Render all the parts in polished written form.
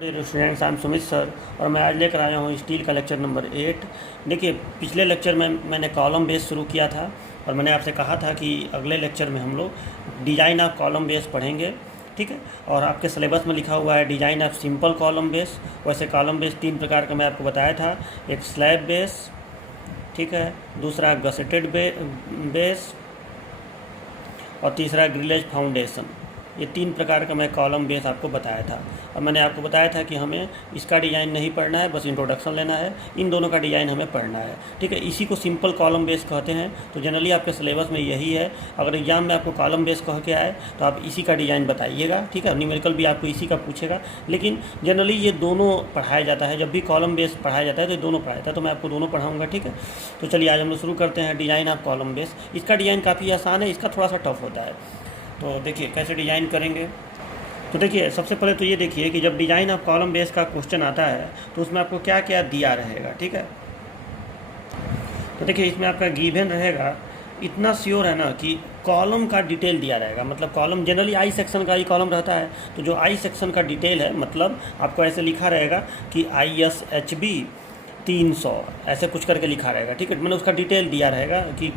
Students, I am Sumit sir और मैं आज लेकर आया हूँ स्टील का लेक्चर नंबर 8। देखिए, पिछले लेक्चर में मैंने कॉलम बेस शुरू किया था और मैंने आपसे कहा था कि अगले लेक्चर में हम लोग डिज़ाइन ऑफ कॉलम बेस पढ़ेंगे। ठीक है, और आपके सिलेबस में लिखा हुआ है design of simple column base. वैसे कॉलम बेस 3 प्रकार का मैं आपको बताया था। एक स्लैब बेस, ठीक है, दूसरा गसेटेड बेस और तीसरा ग्रिलेज फाउंडेशन। ये 3 प्रकार का मैं कॉलम बेस आपको बताया था। और मैंने आपको बताया था कि हमें इसका डिज़ाइन नहीं पढ़ना है, बस इंट्रोडक्शन लेना है। इन दोनों का डिज़ाइन हमें पढ़ना है। ठीक है, इसी को सिंपल कॉलम बेस कहते हैं। तो जनरली आपके सिलेबस में यही है। अगर एग्जाम में आपको कॉलम बेस कह के आए तो आप इसी का डिज़ाइन बताइएगा। ठीक है, न्यूमेरिकल भी आपको इसी का पूछेगा, लेकिन जनरली ये दोनों पढ़ाया जाता है। जब भी कॉलम बेस पढ़ाया जाता है तो ये दोनों पढ़ाया जाता है, तो मैं आपको दोनों पढ़ाऊँगा। ठीक है, तो चलिए आज हम लोग शुरू करते हैं डिज़ाइन ऑफ कॉलम बेस। इसका डिज़ाइन काफ़ी आसान है, इसका थोड़ा सा टफ होता है। तो देखिए कैसे डिज़ाइन करेंगे। तो देखिए, सबसे पहले तो ये देखिए कि जब डिज़ाइन ऑफ कॉलम बेस का क्वेश्चन आता है तो उसमें आपको क्या क्या दिया रहेगा। ठीक है, तो देखिए इसमें आपका गिवन रहेगा, इतना श्योर है ना कि कॉलम का डिटेल दिया रहेगा। मतलब कॉलम जनरली आई सेक्शन का ही कॉलम रहता है, तो जो आई सेक्शन का डिटेल है, मतलब आपको ऐसे लिखा रहेगा कि ISHB 300 ऐसे कुछ करके लिखा रहेगा। ठीक है, मैंने उसका डिटेल दिया रहेगा कि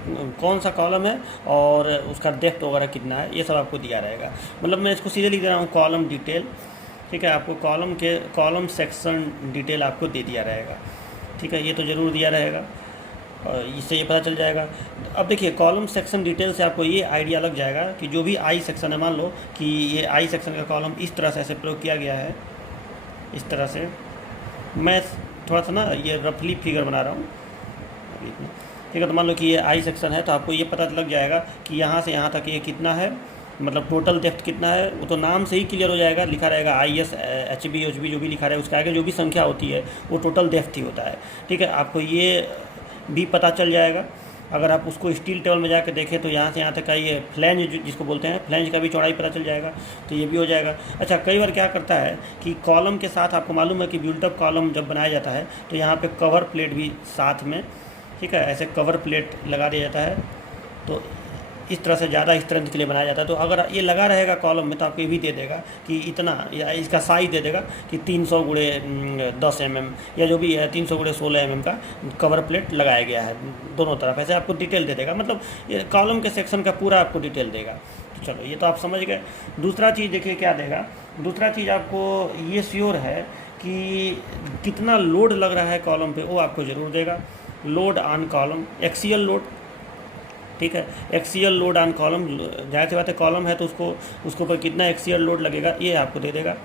कौन सा कॉलम है और उसका डेप्थ वगैरह कितना है, ये सब आपको दिया रहेगा। मतलब मैं इसको सीधे लिख दे रहा हूँ कॉलम डिटेल। ठीक है, आपको कॉलम सेक्शन डिटेल आपको दे दिया रहेगा। ठीक है, ये तो ज़रूर दिया रहेगा और इससे ये पता चल जाएगा। अब देखिए, कॉलम सेक्शन डिटेल से आपको ये आइडिया लग जाएगा कि जो भी आई सेक्शन है, मान लो कि ये आई सेक्शन का कॉलम इस तरह से ऐसे प्रयोग किया गया है, इस तरह से। मैं थोड़ा सा ना ये रफली फिगर बना रहा हूँ अभी इतना। ठीक है, तो मान लो कि ये आई सेक्शन है, तो आपको ये पता लग जाएगा कि यहाँ से यहाँ तक ये कितना है, मतलब टोटल डेप्थ कितना है। वो तो नाम से ही क्लियर हो जाएगा, लिखा रहेगा ISHB HB जो भी लिखा रहेगा, उसके आगे जो भी संख्या होती है वो टोटल डेप्थ ही होता है। ठीक है, आपको ये भी पता चल जाएगा। अगर आप उसको स्टील टेबल में जाकर देखें तो यहाँ से यहाँ तक का ये फ्लैंज जिसको बोलते हैं, फ्लैंज का भी चौड़ाई पता चल जाएगा, तो ये भी हो जाएगा। अच्छा, कई बार क्या करता है कि कॉलम के साथ आपको मालूम है कि बिल्टअप कॉलम जब बनाया जाता है तो यहाँ पे कवर प्लेट भी साथ में, ठीक है, ऐसे कवर प्लेट लगा दिया जाता है। तो इस तरह से ज़्यादा स्ट्रेंथ के लिए बनाया जाता है। तो अगर ये लगा रहेगा कॉलम में तो आपको ये भी दे देगा कि इतना, या इसका साइज दे देगा कि 300 गुणे 10 mm या जो भी है 300 गुणे 16 mm का कवर प्लेट लगाया गया है दोनों तरफ। ऐसे आपको डिटेल दे देगा, मतलब ये कॉलम के सेक्शन का पूरा आपको डिटेल देगा। तो चलो, ये तो आप समझ गए। दूसरा चीज़ देखिए क्या देगा। दूसरा चीज़ आपको ये श्योर है कि कितना लोड लग रहा है कॉलम पे, वो आपको ज़रूर देगा। Load on column, axial load. ठीक है, एक्सियल लोड ऑन कॉलम, जाहिर सी बात है कॉलम है तो उसको ऊपर कितना एक्सियल लोड लगेगा ये आपको दे देगा।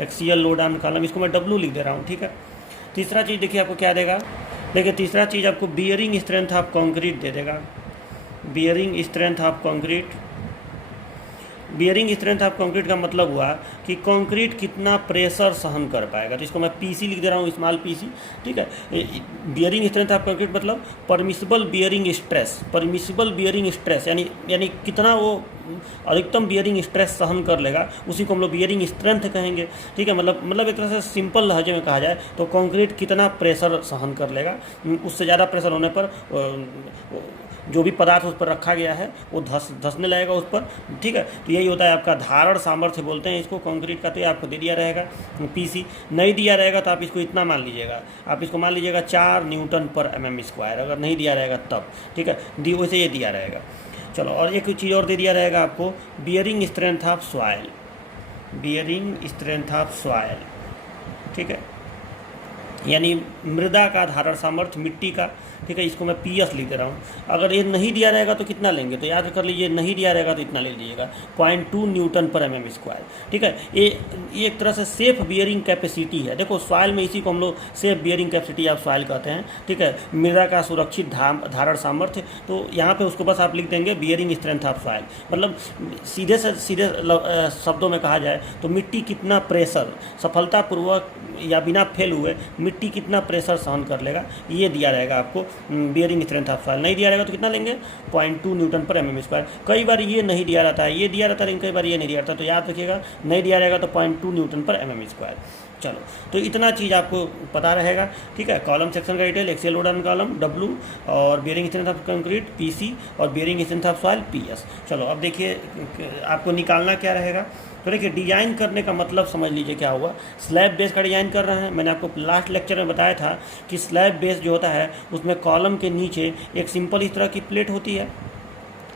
एक्सियल लोड ऑन कॉलम, इसको मैं W लिख दे रहा हूँ। ठीक है, तीसरा चीज़ देखिए आपको क्या देगा। देखिए तीसरा चीज़ आपको बियरिंग स्ट्रेंथ ऑफ कंक्रीट दे देगा। Bearing strength of concrete. Bearing strength of concrete का मतलब हुआ कि कंक्रीट कितना प्रेशर सहन कर पाएगा। तो इसको मैं PC लिख दे रहा हूँ, स्मॉल PC। ठीक है, बियरिंग स्ट्रेंथ ऑफ कंक्रीट मतलब permissible bearing stress. Permissible bearing stress यानी कितना वो अधिकतम बियरिंग स्ट्रेस सहन कर लेगा, उसी को हम लोग बियरिंग स्ट्रेंथ कहेंगे। ठीक है, मतलब एक तरह से सिंपल लहजे में कहा जाए तो कंक्रीट कितना प्रेशर सहन कर लेगा। उससे ज़्यादा प्रेशर होने पर जो भी पदार्थ उस पर रखा गया है वो धंसने लगेगा उस पर। ठीक है, तो यही होता है आपका धारण सामर्थ्य बोलते हैं इसको कंक्रीट का। तो ये आपको दे दिया रहेगा। PC नहीं दिया रहेगा तो आप इसको इतना मान लीजिएगा, आप इसको मान लीजिएगा 4 Nm/mm²। अगर नहीं दिया रहेगा तब, ठीक है, वैसे ये दिया रहेगा। चलो, और एक चीज़ और दे दिया रहेगा आपको, bearing strength of soil. Bearing strength of soil, ठीक है, यानी मृदा का धारण सामर्थ्य, मिट्टी का। ठीक है, इसको मैं PS लिख दे रहा हूँ। अगर ये नहीं दिया रहेगा तो कितना लेंगे, तो याद कर लीजिए, नहीं दिया रहेगा तो इतना ले लीजिएगा, 0.2 Nm/mm²। ठीक है, ये एक तरह से सेफ बियरिंग कैपेसिटी है। देखो सॉइल में इसी को हम लोग safe bearing capacity of soil कहते हैं। ठीक है, मृदा का सुरक्षित धारण सामर्थ्य। तो यहाँ पे उसको बस आप लिख देंगे बियरिंग स्ट्रेंथ ऑफ सॉइल। मतलब सीधे से सीधे शब्दों में कहा जाए तो मिट्टी कितना प्रेशर सफलतापूर्वक या बिना फेल हुए मिट्टी कितना प्रेशर सहन कर लेगा, ये दिया रहेगा आपको बियरिंग स्ट्रेंथ ऑफ सॉइल। नहीं दिया रहेगा तो कितना लेंगे, 0.2 Nm/mm²। कई बार ये नहीं दिया रहता है, ये दिया रहता है, लेकिन कई बार ये नहीं दिया रहता। तो याद रखिएगा, नहीं दिया रहेगा तो 0.2 Nm/mm²। चलो, तो इतना चीज़ आपको पता रहेगा। ठीक है, कॉलम सेक्शन का detail, axial load on column W, और bearing strength of concrete PC, और bearing strength of soil PS। चलो, अब देखिए आपको निकालना क्या रहेगा। तो देखिए डिज़ाइन करने का मतलब समझ लीजिए क्या हुआ। स्लैब बेस का डिज़ाइन कर रहे हैं। मैंने आपको लास्ट लेक्चर में बताया था कि स्लैब बेस जो होता है उसमें कॉलम के नीचे एक सिंपल इस तरह की प्लेट होती है।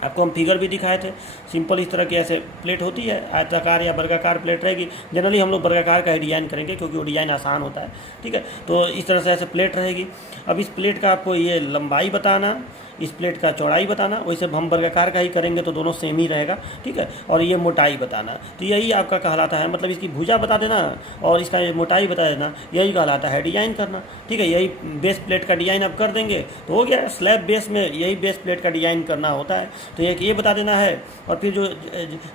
आपको हम फिगर भी दिखाए थे। सिंपल इस तरह की ऐसे प्लेट होती है, आयताकार या वर्गाकार प्लेट रहेगी। जनरली हम लोग वर्गाकार का ही डिज़ाइन करेंगे क्योंकि वो डिज़ाइन आसान होता है, ठीक है। तो इस तरह से ऐसे प्लेट रहेगी। अब इस प्लेट का आपको ये लंबाई बताना, इस प्लेट का चौड़ाई बताना। वैसे हम वर्गाकार का ही करेंगे तो दोनों सेम ही रहेगा, ठीक है। और ये मोटाई बताना, तो यही आपका कहलाता है, मतलब इसकी भुजा बता देना और इसका ये मोटाई बता देना, यही कहलाता है डिज़ाइन करना, ठीक है। यही बेस प्लेट का डिज़ाइन आप कर देंगे तो हो गया। स्लैब बेस में यही बेस प्लेट का डिज़ाइन करना होता है। तो एक ये बता देना है। और फिर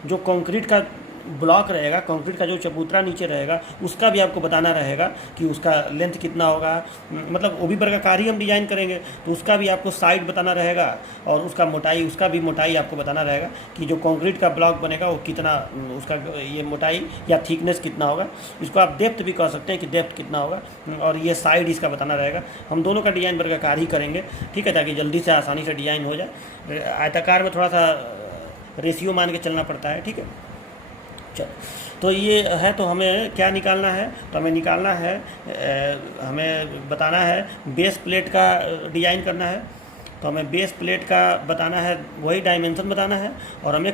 जो कंक्रीट का ब्लॉक रहेगा, कंक्रीट का जो चबूतरा नीचे रहेगा, उसका भी आपको बताना रहेगा कि उसका लेंथ कितना होगा। मतलब वो भी वर्गाकार ही हम डिज़ाइन करेंगे तो उसका भी आपको साइड बताना रहेगा और उसका भी मोटाई आपको बताना रहेगा कि जो कंक्रीट का ब्लॉक बनेगा वो कितना, उसका ये मोटाई या थिकनेस कितना होगा। इसको आप डेप्थ भी कह सकते हैं कि डेप्थ कितना होगा, और ये साइड इसका बताना रहेगा। हम दोनों का डिज़ाइन वर्गाकार ही करेंगे, ठीक है, ताकि जल्दी से आसानी से डिज़ाइन हो जाए। आयताकार में थोड़ा सा रेशियो मान के चलना पड़ता है, ठीक है। चलो, तो ये है। तो हमें क्या निकालना है? तो हमें निकालना है, हमें बताना है बेस प्लेट का डिज़ाइन करना है। तो हमें बेस प्लेट का बताना है, वही डायमेंशन बताना है, और हमें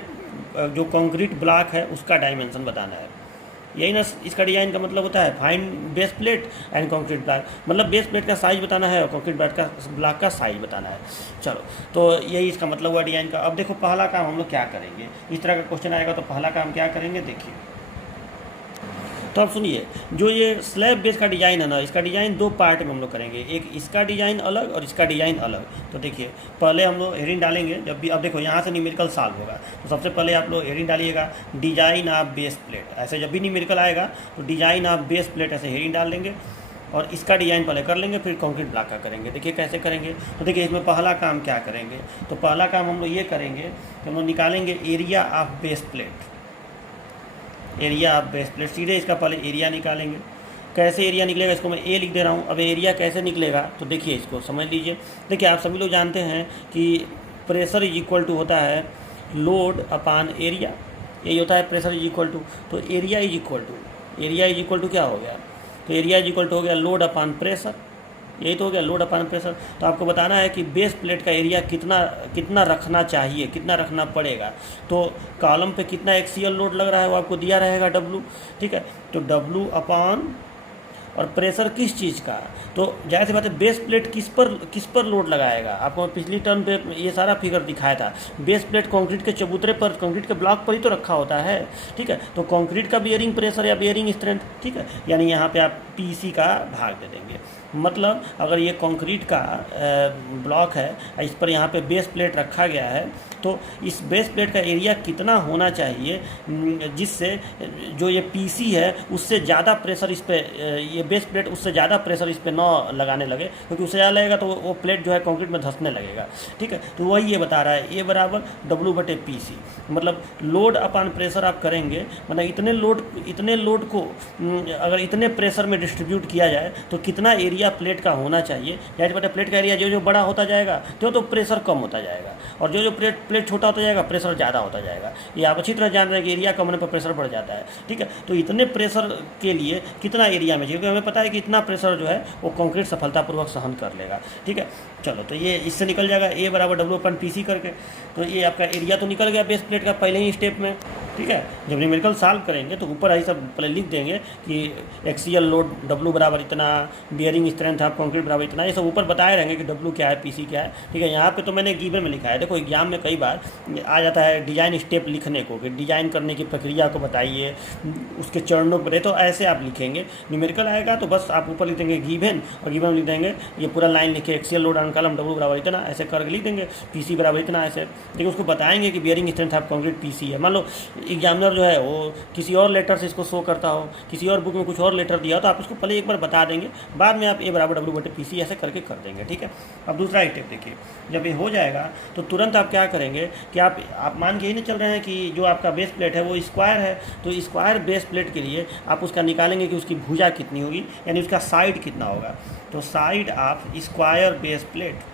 जो कंक्रीट ब्लॉक है उसका डायमेंशन बताना है। यही ना इसका डिज़ाइन का मतलब होता है, find base plate and concrete block. मतलब बेस प्लेट का साइज बताना है और कंक्रीट ब्लॉक का साइज बताना है। चलो, तो यही इसका मतलब हुआ डिज़ाइन का। अब देखो पहला काम हम लोग क्या करेंगे। इस तरह का क्वेश्चन आएगा तो पहला काम क्या करेंगे, देखिए। तो अब सुनिए, जो ये स्लैब बेस का डिज़ाइन है ना, इसका डिज़ाइन दो पार्ट में हम लोग करेंगे। एक इसका डिज़ाइन अलग और इसका डिज़ाइन अलग। तो देखिए, पहले हम लोग हेडिंग डालेंगे जब भी। अब देखो यहाँ से न्यूमेरिकल सॉल्व होगा तो सबसे पहले आप लोग हेडिंग डालिएगा, डिज़ाइन ऑफ बेस प्लेट। ऐसे जब भी न्यूमेरिकल आएगा तो डिज़ाइन ऑफ बेस प्लेट ऐसे हेडिंग डाल देंगे और इसका डिज़ाइन पहले कर लेंगे, फिर कंक्रीट ब्लॉक का करेंगे। देखिए कैसे करेंगे। तो देखिए इसमें पहला काम क्या करेंगे। तो पहला काम हम लोग ये करेंगे कि हम लोग निकालेंगे area of base plate. Area of base plate, सीधे इसका पहले एरिया निकालेंगे। कैसे एरिया निकलेगा, इसको मैं ए लिख दे रहा हूँ। अब एरिया कैसे निकलेगा तो देखिए, इसको समझ लीजिए। देखिए आप सभी लोग जानते हैं कि प्रेशर इज इक्वल टू होता है लोड अपान एरिया। यही होता है प्रेशर इज इक्वल टू। तो एरिया इज इक्वल टू क्या हो गया, तो एरिया इज इक्वल टू हो गया लोड अपान प्रेशर। यही तो हो गया लोड अपान प्रेशर। तो आपको बताना है कि बेस प्लेट का एरिया कितना रखना चाहिए, कितना रखना पड़ेगा। तो कॉलम पे कितना एक्सियल लोड लग रहा है वो आपको दिया रहेगा W, ठीक है। तो W अपान और प्रेशर किस चीज़ का, तो जाहिर सी बात है बेस प्लेट किस पर लोड लगाएगा। आपको पिछली टर्म पे ये सारा फिगर दिखाया था। बेस प्लेट कंक्रीट के चबूतरे पर, कंक्रीट के ब्लॉक पर ही तो रखा होता है, ठीक है। तो कंक्रीट का बियरिंग प्रेशर या बियरिंग स्ट्रेंथ, ठीक है, यानी यहाँ पे आप PC का भाग दे देंगे। मतलब अगर ये कंक्रीट का ब्लॉक है, इस पर यहाँ पे बेस प्लेट रखा गया है, तो इस बेस प्लेट का एरिया कितना होना चाहिए जिससे जो ये PC है उससे ज़्यादा प्रेशर इस पर, ये बेस प्लेट उससे ज़्यादा प्रेशर इस पर न लगाने लगे, क्योंकि उससे ज़्यादा लगेगा तो वो प्लेट जो है कंक्रीट में धंसने लगेगा, ठीक है। तो वही ये बता रहा है, ए बराबर W/PC। मतलब लोड अपान प्रेशर आप करेंगे, मतलब इतने लोड को अगर इतने प्रेशर में डिस्ट्रीब्यूट किया जाए तो कितना एरिया प्लेट का होना चाहिए। जाहिर बात है प्लेट का एरिया जो बड़ा होता जाएगा तो प्रेशर कम होता जाएगा, और जो प्लेट छोटा होता जाएगा प्रेशर ज़्यादा होता जाएगा। ये आप अच्छी तरह जान रहे हैं कि एरिया कम होने पर प्रेशर बढ़ जाता है, ठीक है। तो इतने प्रेशर के लिए कितना एरिया में चाहिए, क्योंकि हमें पता है कि इतना प्रेशर जो है वो कंक्रीट सफलतापूर्वक सहन कर लेगा, ठीक है। चलो, तो ये इससे निकल जाएगा A बराबर W/PC करके। तो ये आपका एरिया तो निकल गया बेस प्लेट का पहले ही स्टेप में, ठीक है। जब न्यूमेरिकल सॉल्व करेंगे तो ऊपर आई सब पहले लिख देंगे कि एक्सियल लोड W बराबर इतना, बियरिंग स्ट्रेंथ ऑफ कंक्रीट बराबर इतना, ये सब ऊपर बताए रहेंगे कि W क्या है, PC क्या है, ठीक है। यहाँ पे तो मैंने गिवन में लिखा है। देखो एग्जाम में कई बार आ जाता है डिज़ाइन स्टेप लिखने को, कि डिज़ाइन करने की प्रक्रिया को बताइए, उसके चरणों को बताइए। तो ऐसे आप लिखेंगे। न्यूमेरिकल आएगा तो बस आप ऊपर लिख देंगे गिवन, और गिवन में लिख देंगे ये पूरा लाइन लिखे axial load on column W बराबर इतना, ऐसे करके लिख देंगे। PC बराबर इतना, ऐसे। लेकिन उसको बताएंगे कि bearing strength of concrete PC है। मान लो एग्जामिनर जो है वो किसी और लेटर से इसको शो करता हो, किसी और बुक में कुछ और लेटर दिया हो, तो आप उसको पहले एक बार बता देंगे, बाद में आप A बराबर W/PC ऐसे करके कर देंगे, ठीक है। अब दूसरा स्टेप देखिए, जब ये हो जाएगा तो तुरंत आप क्या करेंगे कि आप मान के ही नहीं चल रहे हैं कि जो आपका बेस प्लेट है वो स्क्वायर है, तो स्क्वायर बेस प्लेट के लिए आप उसका निकालेंगे कि उसकी भुजा कितनी होगी, यानी उसका साइड कितना होगा। तो side of square base plate.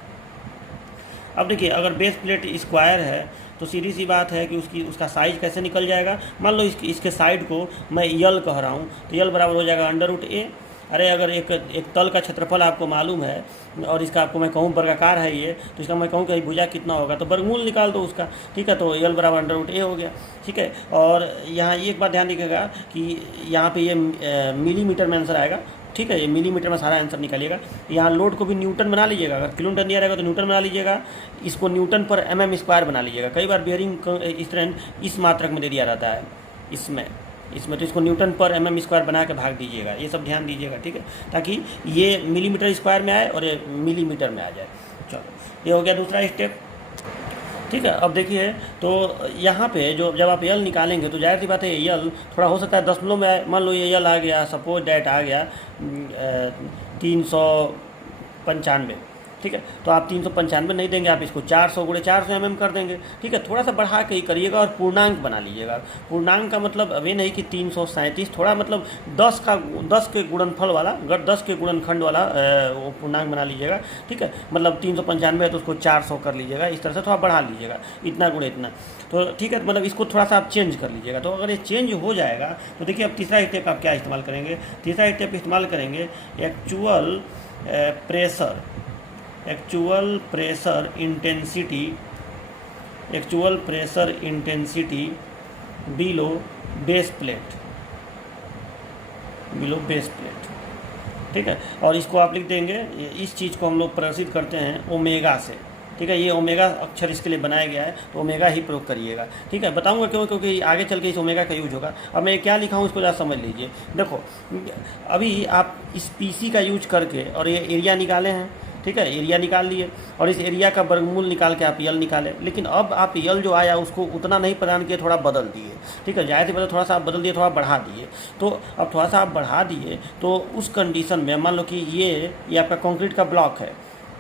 अब देखिए अगर बेस प्लेट स्क्वायर है तो सीधी सी बात है कि उसका साइज कैसे निकल जाएगा। मान लो इसके साइड को मैं यल कह रहा हूँ, तो यल बराबर हो जाएगा √a। अरे अगर एक तल का क्षेत्रफल आपको मालूम है और इसका आपको मैं कहूँ वर्गाकार है ये, तो इसका मैं कहूँ कि भुजा कितना होगा, तो वर्गमूल निकाल दो उसका, ठीक है। तो यल बराबर √a हो गया, ठीक है। और यहाँ एक बात ध्यान रखिएगा कि यहाँ पे ये मिलीमीटर में आंसर आएगा, ठीक है। ये मिलीमीटर में सारा आंसर निकालिएगा। यहाँ लोड को भी न्यूटन बना लीजिएगा, अगर किलोमीटर दिया रहेगा तो न्यूटन बना लीजिएगा, इसको न्यूटन पर mm² बना लीजिएगा। कई बार बेयरिंग स्ट्रेंथ इस मात्रक में दे दिया रहता है इसमें तो इसको न्यूटन पर mm² बना के भाग दीजिएगा। ये सब ध्यान दीजिएगा, ठीक है, ताकि ये मिलीमीटर स्क्वायर में आए और ये मिलीमीटर में आ जाए। चलो ये हो गया दूसरा स्टेप, ठीक है। अब देखिए तो यहाँ पे जब आप यल निकालेंगे तो जाहिर सी बात है यल थोड़ा हो सकता है दशमलव में आए। मान लो ये यल आ गया, सपोज डैट आ गया 395, ठीक है। तो आप 395 नहीं देंगे, आप इसको 400 × 400 mm कर देंगे, ठीक है। थोड़ा सा बढ़ा के ही करिएगा और पूर्णांक बना लीजिएगा। पूर्णांक का मतलब अब ये नहीं कि 337, थोड़ा मतलब 10 के गुणनफल वाला, 10 के गुणनखंड वाला वो पूर्णांक बना लीजिएगा, ठीक है। मतलब 395 है तो उसको 400 कर लीजिएगा, इस तरह से थोड़ा बढ़ा लीजिएगा, इतना गुणे इतना, तो ठीक है। मतलब इसको थोड़ा सा आप चेंज कर लीजिएगा। तो अगर ये चेंज हो जाएगा तो देखिए अब तीसरा स्टेप आप क्या इस्तेमाल करेंगे। तीसरा स्टेप इस्तेमाल करेंगे actual pressure intensity below base plate, ठीक है। और इसको आप लिख देंगे, इस चीज़ को हम लोग प्रदर्शित करते हैं ओमेगा से, ठीक है। ये ओमेगा अक्षर इसके लिए बनाया गया है, तो ओमेगा ही प्रयोग करिएगा, ठीक है। बताऊंगा क्यों, क्योंकि आगे चल के इस ओमेगा का यूज होगा। अब मैं क्या लिखा हूँ इसको ज़रा समझ लीजिए। देखो अभी आप इस PC का यूज करके और ये एरिया निकाले हैं, ठीक है, एरिया निकाल लिए और इस एरिया का वर्गमूल निकाल के आप यल निकाले। लेकिन अब आप यल जो आया उसको उतना नहीं प्रदान किए, थोड़ा बदल दिए, ठीक है। जाहिर सी बात है थोड़ा सा आप बदल दिए, थोड़ा बढ़ा दिए। तो अब थोड़ा सा आप बढ़ा दिए तो उस कंडीशन में मान लो कि ये आपका कंक्रीट का ब्लॉक है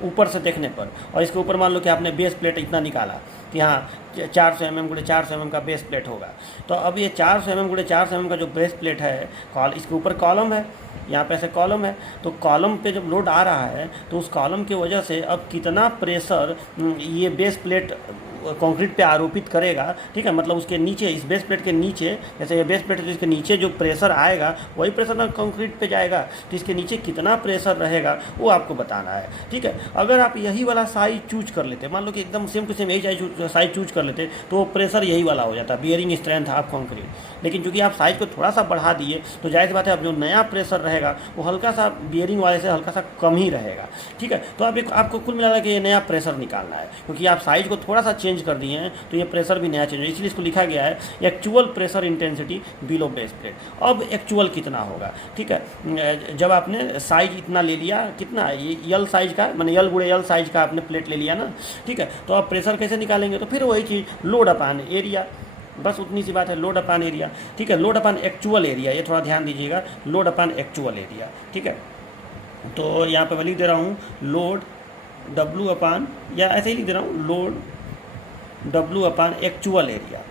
ऊपर से देखने पर, और इसके ऊपर मान लो कि आपने बेस प्लेट इतना निकाला कि हाँ 400 mm × 400 mm का बेस प्लेट होगा। तो अब ये 400 mm × 400 mm का जो बेस प्लेट है, इसके ऊपर कॉलम है, यहाँ पे ऐसे कॉलम है, तो कॉलम पे जब लोड आ रहा है तो उस कॉलम की वजह से अब कितना प्रेशर ये बेस प्लेट कंक्रीट पे आरोपित करेगा, ठीक है। मतलब उसके नीचे, इस बेस प्लेट के नीचे, जैसे ये बेस प्लेट है, इसके नीचे जो प्रेशर आएगा वही प्रेशर ना कंक्रीट पे जाएगा, तो इसके नीचे कितना प्रेशर रहेगा वो आपको बताना है, ठीक है। अगर आप यही वाला साइज चूज कर लेते, मान लो कि एकदम सेम टू सेम यही साइज चूज कर लेते, तो प्रेशर यही वाला हो जाता, बियरिंग स्ट्रेंथ ऑफ कंक्रीट। लेकिन चूंकि आप साइज को थोड़ा सा बढ़ा दिए तो जाहिर सी बात है अब जो नया प्रेशर रहेगा वो हल्का सा बियरिंग वाले से हल्का सा कम ही रहेगा, ठीक है। तो आपको कुल मिला के ये नया प्रेशर निकालना है, क्योंकि आप साइज को थोड़ा सा चेंज कर दिए हैं तो ये प्रेशर भी नया चेंज है, इसलिए इसको लिखा गया है actual pressure intensity below base plate. अब एक्चुअल कितना होगा, ठीक है। जब आपने साइज इतना ले लिया, कितना ये यल साइज का, मैंने यल × यल साइज का आपने प्लेट ले लिया ना, ठीक है। तो आप प्रेशर कैसे निकालेंगे, तो फिर वही चीज़ लोड अपान एरिया, बस उतनी सी बात है, लोड अपान एरिया, ठीक है। लोड अपान एक्चुअल एरिया, ये थोड़ा ध्यान दीजिएगा, लोड अपान एक्चुअल एरिया, ठीक है। तो यहाँ पे मैं लिख दे रहा हूँ लोड W अपान, या ऐसे ही लिख दे रहा हूँ लोड W अपान एक्चुअल एरिया,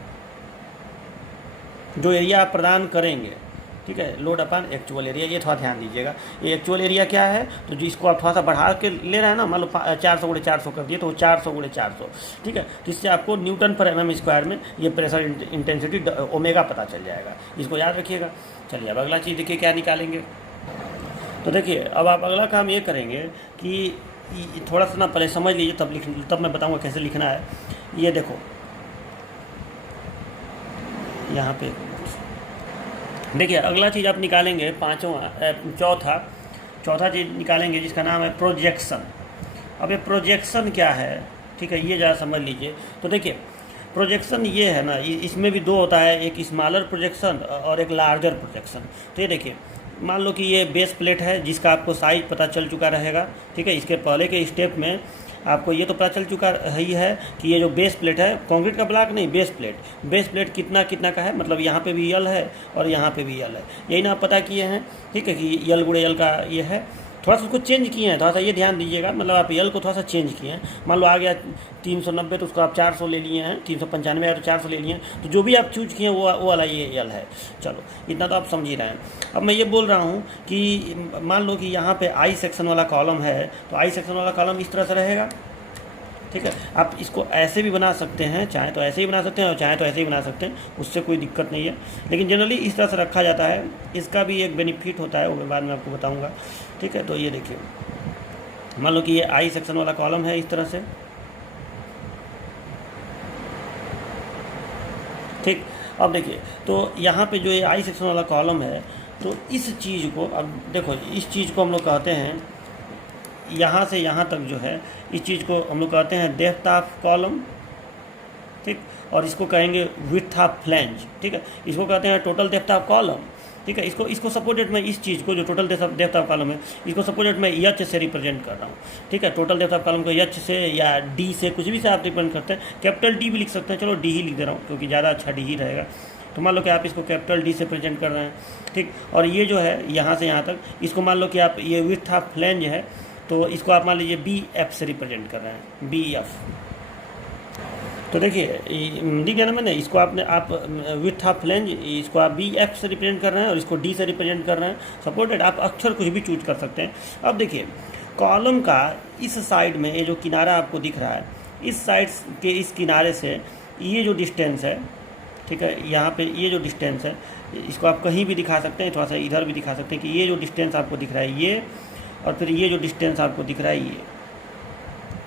जो एरिया आप प्रदान करेंगे, ठीक है। लोड अपान एक्चुअल एरिया, ये थोड़ा ध्यान दीजिएगा। ये एक्चुअल एरिया क्या है, तो जिसको आप थोड़ा सा बढ़ा के ले रहे हैं ना, मान लो 400 × 400 कर दिए तो 400 × 400, ठीक है। तो इससे आपको न्यूटन पर mm² में ये प्रेशर इंटेंसिटी ओमेगा पता चल जाएगा, इसको याद रखिएगा। चलिए अब अगला चीज़ देखिए क्या निकालेंगे। तो देखिए अब आप अगला काम ये करेंगे कि थोड़ा सा ना पहले समझ लीजिए, तब मैं बताऊँगा कैसे लिखना है। ये देखो यहाँ पे देखिए अगला चीज़ आप निकालेंगे, चौथा चीज़ निकालेंगे जिसका नाम है प्रोजेक्शन। अब ये प्रोजेक्शन क्या है, ठीक है, ये ज़रा समझ लीजिए। तो देखिए प्रोजेक्शन ये है ना, इसमें भी दो होता है, एक स्मॉलर प्रोजेक्शन और एक लार्जर प्रोजेक्शन। तो ये देखिए मान लो कि ये बेस प्लेट है जिसका आपको साइज पता चल चुका रहेगा, ठीक है। इसके पहले के स्टेप में आपको ये तो पता चल चुका ही है कि ये जो बेस प्लेट है, कंक्रीट का ब्लॉक नहीं, बेस प्लेट कितना कितना का है, मतलब यहाँ पे भी यल है और यहाँ पे भी यल है, यही ना आप पता किए हैं, ठीक है, कि यल × यल का ये है। थोड़ा सा उसको चेंज किए हैं, थोड़ा सा ये ध्यान दीजिएगा, मतलब आप यल को थोड़ा सा चेंज किए हैं। मान लो आ गया 390 तो उसको आप 400 ले लिए हैं, 395 है तो 400 ले लिए हैं, तो जो भी आप चूज किए हैं वो वाला ये यल है। चलो इतना तो आप समझ ही रहे हैं। अब मैं ये बोल रहा हूँ कि मान लो कि यहाँ पे आई सेक्शन वाला कॉलम है, तो आई सेक्शन वाला कॉलम इस तरह से रहेगा, ठीक है। आप इसको ऐसे भी बना सकते हैं, चाहे तो ऐसे ही बना सकते हैं और चाहे तो ऐसे ही बना सकते हैं, उससे कोई दिक्कत नहीं है, लेकिन जनरली इस तरह से रखा जाता है। इसका भी एक बेनिफिट होता है, वो मैं बाद में आपको बताऊँगा। ठीक है, तो ये देखिए, मान लो कि ये आई सेक्शन वाला कॉलम है इस तरह से। ठीक, अब देखिए, तो यहाँ पे जो ये आई सेक्शन वाला कॉलम है, तो इस चीज़ को, अब देखो, इस चीज़ को हम लोग कहते हैं, यहाँ से यहाँ तक जो है, इस चीज़ को हम लोग कहते हैं डेप्थ ऑफ कॉलम। ठीक, और इसको कहेंगे विड्थ ऑफ फ्लैंज। ठीक है, इसको कहते हैं टोटल डेप्थ ऑफ कॉलम। ठीक है, इसको सपोर्टेड में, इस चीज़ को जो टोटल डेप्थ ऑफ कॉलम है, इसको सपोर्टेड में एच से रिप्रेजेंट कर रहा हूँ। ठीक है, टोटल डेप्थ ऑफ कॉलम को एच से या डी से, कुछ भी से आप रिप्रेजेंट करते हैं। कैपिटल डी भी लिख सकते हैं, चलो डी ही लिख दे रहा हूँ क्योंकि ज़्यादा अच्छा डी ही रहेगा। तो मान लो कि आप इसको कैपिटल डी से प्रेजेंट कर रहे हैं। ठीक, और ये जो है यहाँ से यहाँ तक, इसको मान लो कि आप, ये विड्थ ऑफ फ्लैंज है, तो इसको आप मान लीजिए बी एफ से रिप्रेजेंट कर रहे हैं, बी एफ। तो देखिए, दिख गया ना मैंने, इसको आप विड्थ ऑफ फ्लैंज, इसको आप बी एफ से रिप्रेजेंट कर रहे हैं और इसको डी से रिप्रेजेंट कर रहे हैं, सपोर्टेड। आप अक्षर कुछ भी चूज कर सकते हैं। अब देखिए, कॉलम का इस साइड में ये जो किनारा आपको दिख रहा है, इस साइड के इस किनारे से ये जो डिस्टेंस है, ठीक है, यहाँ पे ये जो डिस्टेंस है, इसको आप कहीं भी दिखा सकते हैं, थोड़ा सा इधर भी दिखा सकते हैं कि ये जो डिस्टेंस आपको दिख रहा है ये, और फिर ये जो डिस्टेंस आपको दिख रहा है ये।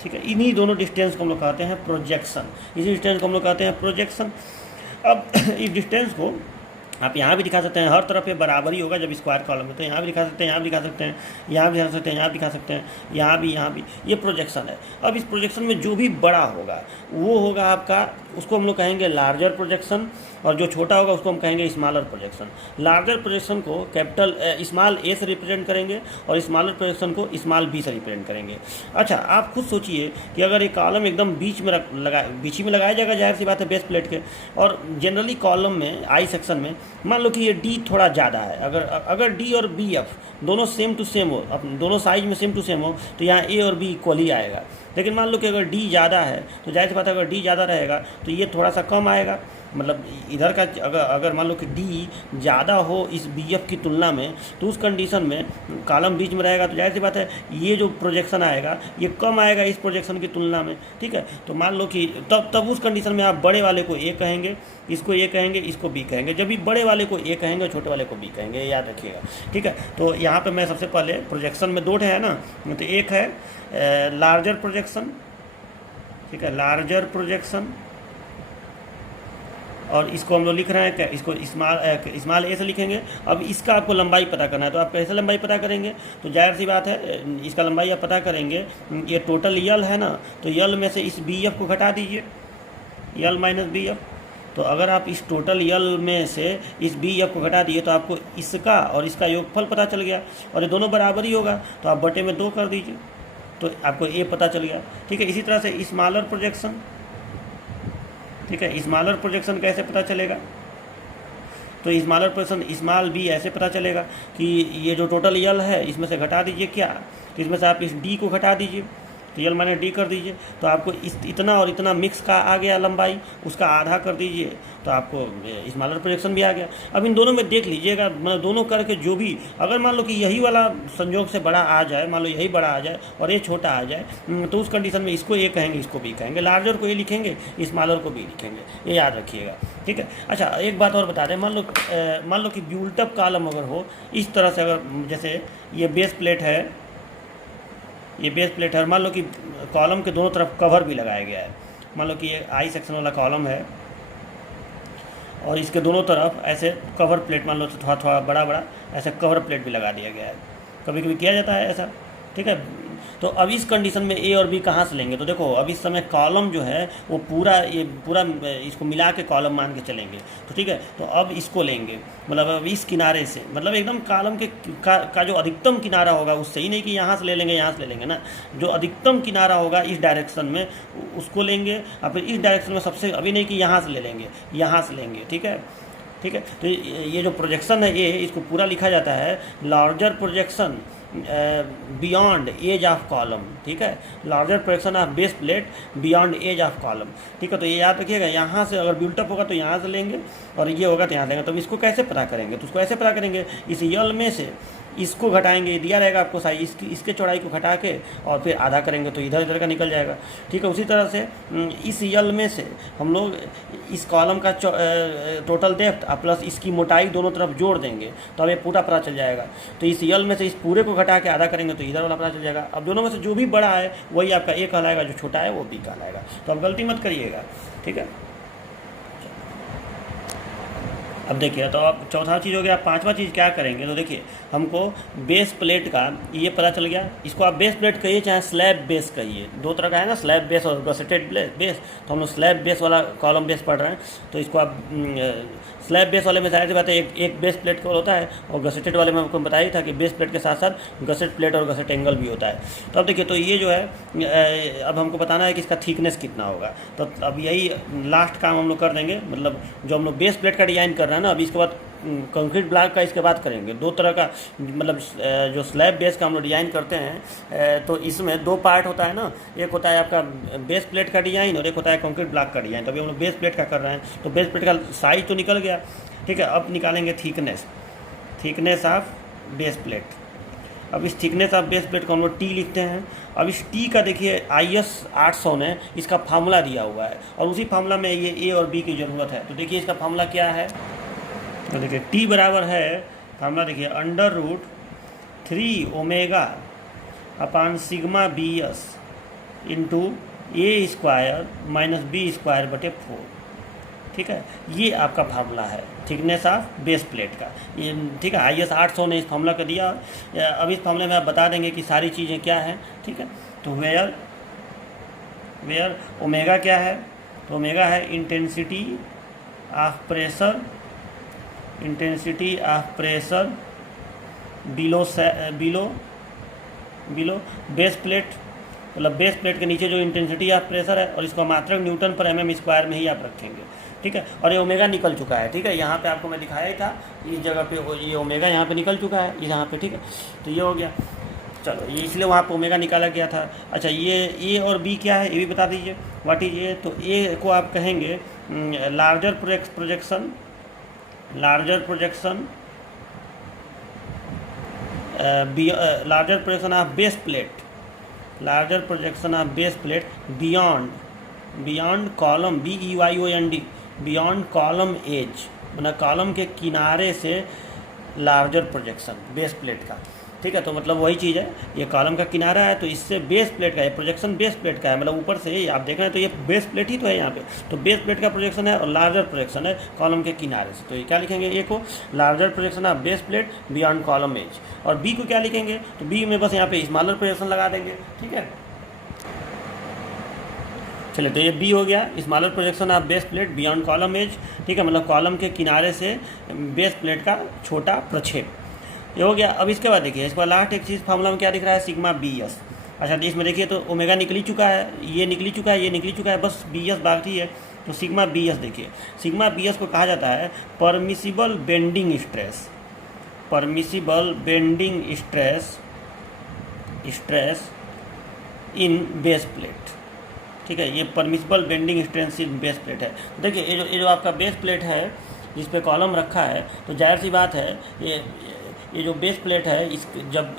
ठीक है, इन्हीं दोनों डिस्टेंस को हम लोग कहते हैं प्रोजेक्शन। इसी डिस्टेंस को हम लोग कहते हैं प्रोजेक्शन। अब इस डिस्टेंस को आप यहाँ भी दिखा सकते हैं, हर तरफ ये बराबर ही होगा जब स्क्वायर कॉलम है, तो यहाँ भी दिखा सकते हैं, यहाँ भी दिखा सकते हैं, यहाँ भी दिखा सकते हैं, यहाँ भी दिखा सकते हैं, यहाँ भी। ये प्रोजेक्शन है। अब इस प्रोजेक्शन में जो भी बड़ा होगा वो होगा आपका, उसको हम लोग कहेंगे लार्जर प्रोजेक्शन, और जो छोटा होगा उसको हम कहेंगे स्मॉलर प्रोजेक्शन। लार्जर प्रोजेक्शन को कैपिटल स्मॉल ए से रिप्रेजेंट करेंगे और स्मॉलर प्रोजेक्शन को स्मॉल बी से रिप्रेजेंट करेंगे। अच्छा, आप खुद सोचिए कि अगर ये कॉलम एकदम बीच में लगाया जाएगा, जाहिर सी बात है बेस प्लेट के, और जनरली कॉलम में आई सेक्शन में मान लो कि ये डी थोड़ा ज़्यादा है, अगर डी और बी एफ दोनों सेम टू सेम हो, दोनों साइज में सेम टू सेम हो, तो यहाँ ए और बी इक्वल ही आएगा। लेकिन मान लो कि अगर डी ज़्यादा है, तो जाहिर सी बात है अगर डी ज़्यादा रहेगा तो ये थोड़ा सा कम आएगा। मतलब इधर का अगर मान लो कि डी ज़्यादा हो इस बी एफ की तुलना में, तो उस कंडीशन में कॉलम बीच में रहेगा, तो जाहिर सी बात है ये जो प्रोजेक्शन आएगा ये कम आएगा इस प्रोजेक्शन की तुलना में। ठीक है, तो मान लो कि तब उस कंडीशन में आप बड़े वाले को ए कहेंगे, इसको ए कहेंगे, इसको बी कहेंगे। जब भी बड़े वाले को ए कहेंगे, छोटे वाले को बी कहेंगे, याद रखिएगा। ठीक है, तो यहाँ पे मैं सबसे पहले प्रोजेक्शन में दो है ना, तो एक है लार्जर प्रोजेक्शन। ठीक है, लार्जर प्रोजेक्शन, और इसको हम लोग लिख रहे हैं क्या, इसको स्मॉल ए से लिखेंगे। अब इसका आपको लंबाई पता करना है, तो आप कैसे लंबाई पता करेंगे, तो जाहिर सी बात है इसका लंबाई आप पता करेंगे। ये टोटल यल है ना, तो यल में से इस बी एफ को घटा दीजिए, यल माइनस बी एफ। तो अगर आप इस टोटल यल में से इस बी एफ को घटा दिए तो आपको इसका और इसका योगफल पता चल गया, और ये दोनों बराबर ही होगा, तो आप बटे में 2 कर दीजिए, तो आपको ए पता चल गया। ठीक है, इसी तरह से स्मॉलर प्रोजेक्शन। ठीक है, स्मॉलर प्रोजेक्शन कैसे पता चलेगा, तो स्मॉलर प्रोजेक्शन स्मॉल बी ऐसे पता चलेगा कि ये जो टोटल यल है इसमें से घटा दीजिए क्या, तो इसमें से आप इस डी को घटा दीजिए, तो यल माइनस डी कर दीजिए, तो आपको इतना और इतना मिक्स का आ गया लंबाई, उसका आधा कर दीजिए, तो आपको स्मॉलर प्रोजेक्शन भी आ गया। अब इन दोनों में देख लीजिएगा, मतलब दोनों करके जो भी, अगर मान लो कि यही वाला संयोग से बड़ा आ जाए, मान लो यही बड़ा आ जाए और ये छोटा आ जाए, तो उस कंडीशन में इसको ए कहेंगे, इसको बी कहेंगे, लार्जर को ए लिखेंगे, स्मॉलर को बी लिखेंगे, ये याद रखिएगा। ठीक है, अच्छा एक बात और बता दें, मान लो कि ब्यूल्टअप कॉलम अगर हो इस तरह से, अगर जैसे ये बेस प्लेट है, ये बेस प्लेट है, मान लो कि कॉलम के दोनों तरफ कवर भी लगाया गया है। मान लो कि ये आई सेक्शन वाला कॉलम है और इसके दोनों तरफ ऐसे कवर प्लेट, मान लो तो थोड़ा थोड़ा बड़ा ऐसे कवर प्लेट भी लगा दिया गया है, कभी कभी किया जाता है ऐसा। ठीक है, तो अब इस कंडीशन में ए और बी कहाँ से लेंगे, तो देखो अब इस समय कॉलम जो है वो पूरा इसको मिला के कॉलम मान के चलेंगे, तो ठीक है, तो अब इसको लेंगे, मतलब अब इस किनारे से, मतलब एकदम कॉलम के का जो अधिकतम किनारा होगा उससे, ही नहीं कि यहाँ से ले लेंगे यहाँ से ले लेंगे ना, जो अधिकतम किनारा होगा इस डायरेक्शन में उसको लेंगे, और फिर इस डायरेक्शन में सबसे, अभी नहीं कि यहाँ से ले लेंगे, यहाँ से लेंगे। ठीक है, ठीक है, तो ये जो प्रोजेक्शन है ये, इसको पूरा लिखा जाता है larger projection beyond edge of column. ठीक है, larger projection of base plate beyond edge of column. ठीक है, तो ये याद रखिएगा, यहाँ से अगर बिल्टअप होगा तो यहाँ से लेंगे और ये होगा तो यहाँ लेंगे। तो इसको कैसे पता करेंगे, तो उसको ऐसे पता करेंगे, इस यल में से इसको घटाएंगे, दिया रहेगा आपको साइज, इसके चौड़ाई को घटा के और फिर आधा करेंगे तो इधर इधर का निकल जाएगा। ठीक है, उसी तरह से इस यल में से हम लोग इस कॉलम का टोटल डेप्थ प्लस इसकी मोटाई दोनों तरफ जोड़ देंगे तो हमें पूरा पता चल जाएगा। तो इस यल में से इस पूरे को घटा के आधा करेंगे तो इधर वाला पता चल जाएगा। अब दोनों में से जो भी बड़ा है वही आपका ए कहलाएगा, जो छोटा है वो बी कहलाएगा। तो अब गलती मत करिएगा, ठीक है। अब देखिए, तो अब चौथा चीज़ हो गया। पांचवा चीज़ क्या करेंगे, तो देखिए हमको बेस प्लेट का ये पता चल गया। इसको आप बेस प्लेट कहिए चाहे स्लैब बेस कहिए, दो तरह का है ना, स्लैब बेस और गसेटेड बेस। तो हम लोग स्लैब बेस वाला कॉलम बेस पढ़ रहे हैं, तो इसको आप स्लैब बेस वाले में जाहिर सी बात है एक बेस प्लेट का होता है, और गसेटेड वाले में आपको बताया ही था कि बेस प्लेट के साथ साथ गसेट प्लेट और गसेट एंगल भी होता है। तो अब देखिए, तो ये जो है अब हमको बताना है कि इसका थिकनेस कितना होगा। तो अब यही लास्ट काम हम लोग कर देंगे, मतलब जो हम लोग बेस प्लेट का डिज़ाइन कर रहे हैं ना, अभी इसके बाद कंक्रीट ब्लॉक का इसके बाद करेंगे। दो तरह का, मतलब जो स्लैब बेस का हम लोग डिज़ाइन करते हैं, तो इसमें दो पार्ट होता है ना, एक होता है आपका बेस प्लेट का डिज़ाइन और एक होता है कंक्रीट ब्लॉक का डिज़ाइन। तो अभी हम लोग बेस प्लेट का कर रहे हैं, तो बेस प्लेट का साइज तो निकल गया, ठीक है। अब निकालेंगे थिकनेस ऑफ बेस प्लेट। अब इस थिकनेस ऑफ बेस प्लेट को हम लोग टी लिखते हैं। अब इस टी का देखिए IS 800 ने इसका फार्मूला दिया हुआ है, और उसी फार्मूला में ये ए और बी की ज़रूरत है। तो देखिए इसका फार्मूला क्या है, तो देखिए टी बराबर है, फार्मूला देखिए √3 ओमेगा अपान sigma BS into A² minus B² बटे 4। ठीक है, ये आपका फार्मूला है थिकनेस ऑफ बेस प्लेट का। ये ठीक है, IS 800 ने इस फार्मूला का दिया। अब इस फार्मूले में आप बता देंगे कि सारी चीज़ें क्या हैं, ठीक है। तो वेयर ओमेगा क्या है, तो ओमेगा है intensity of pressure below base plate, मतलब बेस प्लेट के नीचे जो इंटेंसिटी ऑफ प्रेशर है, और इसका मात्रक न्यूटन पर mm² में ही आप रखेंगे, ठीक है। और ये ओमेगा निकल चुका है, ठीक है, यहाँ पे आपको मैं दिखाया ही था, इस जगह पे ये ओमेगा यहाँ पे निकल चुका है, यहाँ पे, ठीक है। तो ये हो गया, चलो ये इसलिए वहाँ पे ओमेगा निकाला गया था। अच्छा, ये ए और बी क्या है ये भी बता दीजिए, व्हाट इज ए। तो ए को आप कहेंगे larger projection of base plate beyond column BEYOND beyond column edge, मतलब कॉलम के किनारे से लार्जर प्रोजेक्शन बेस प्लेट का, ठीक है। तो मतलब वही चीज़ है, ये कॉलम का किनारा है तो इससे बेस प्लेट का, ये प्रोजेक्शन बेस प्लेट का है, मतलब ऊपर से आप देख रहे हैं तो ये बेस प्लेट ही तो है यहाँ पे। तो बेस प्लेट का प्रोजेक्शन है और लार्जर प्रोजेक्शन है कॉलम के किनारे से। तो ये क्या लिखेंगे, ए को larger projection of base plate beyond column edge, और बी को क्या लिखेंगे, तो बी में बस यहाँ पे स्मॉलर प्रोजेक्शन लगा देंगे, ठीक है। चलिए, तो ये बी हो गया, smaller projection of base plate beyond column edge, ठीक है, मतलब कॉलम के किनारे से बेस प्लेट का छोटा प्रक्षेप, ये हो गया। अब इसके बाद देखिए, इसके बाद लास्ट एक चीज़ फार्मूला में क्या दिख रहा है, सिग्मा BS। अच्छा, तो इसमें देखिए तो ओमेगा निकल ही चुका है, ये निकली चुका है, ये निकली चुका है, बस BS बाकी है। तो सिग्मा BS देखिए, सिग्मा BS को कहा जाता है permissible bending stress in base plate, ठीक है। ये permissible bending stress in base plate है। देखिए ये जो आपका बेस प्लेट है जिस पे कॉलम रखा है, तो जाहिर सी बात है ये जो बेस प्लेट है, जब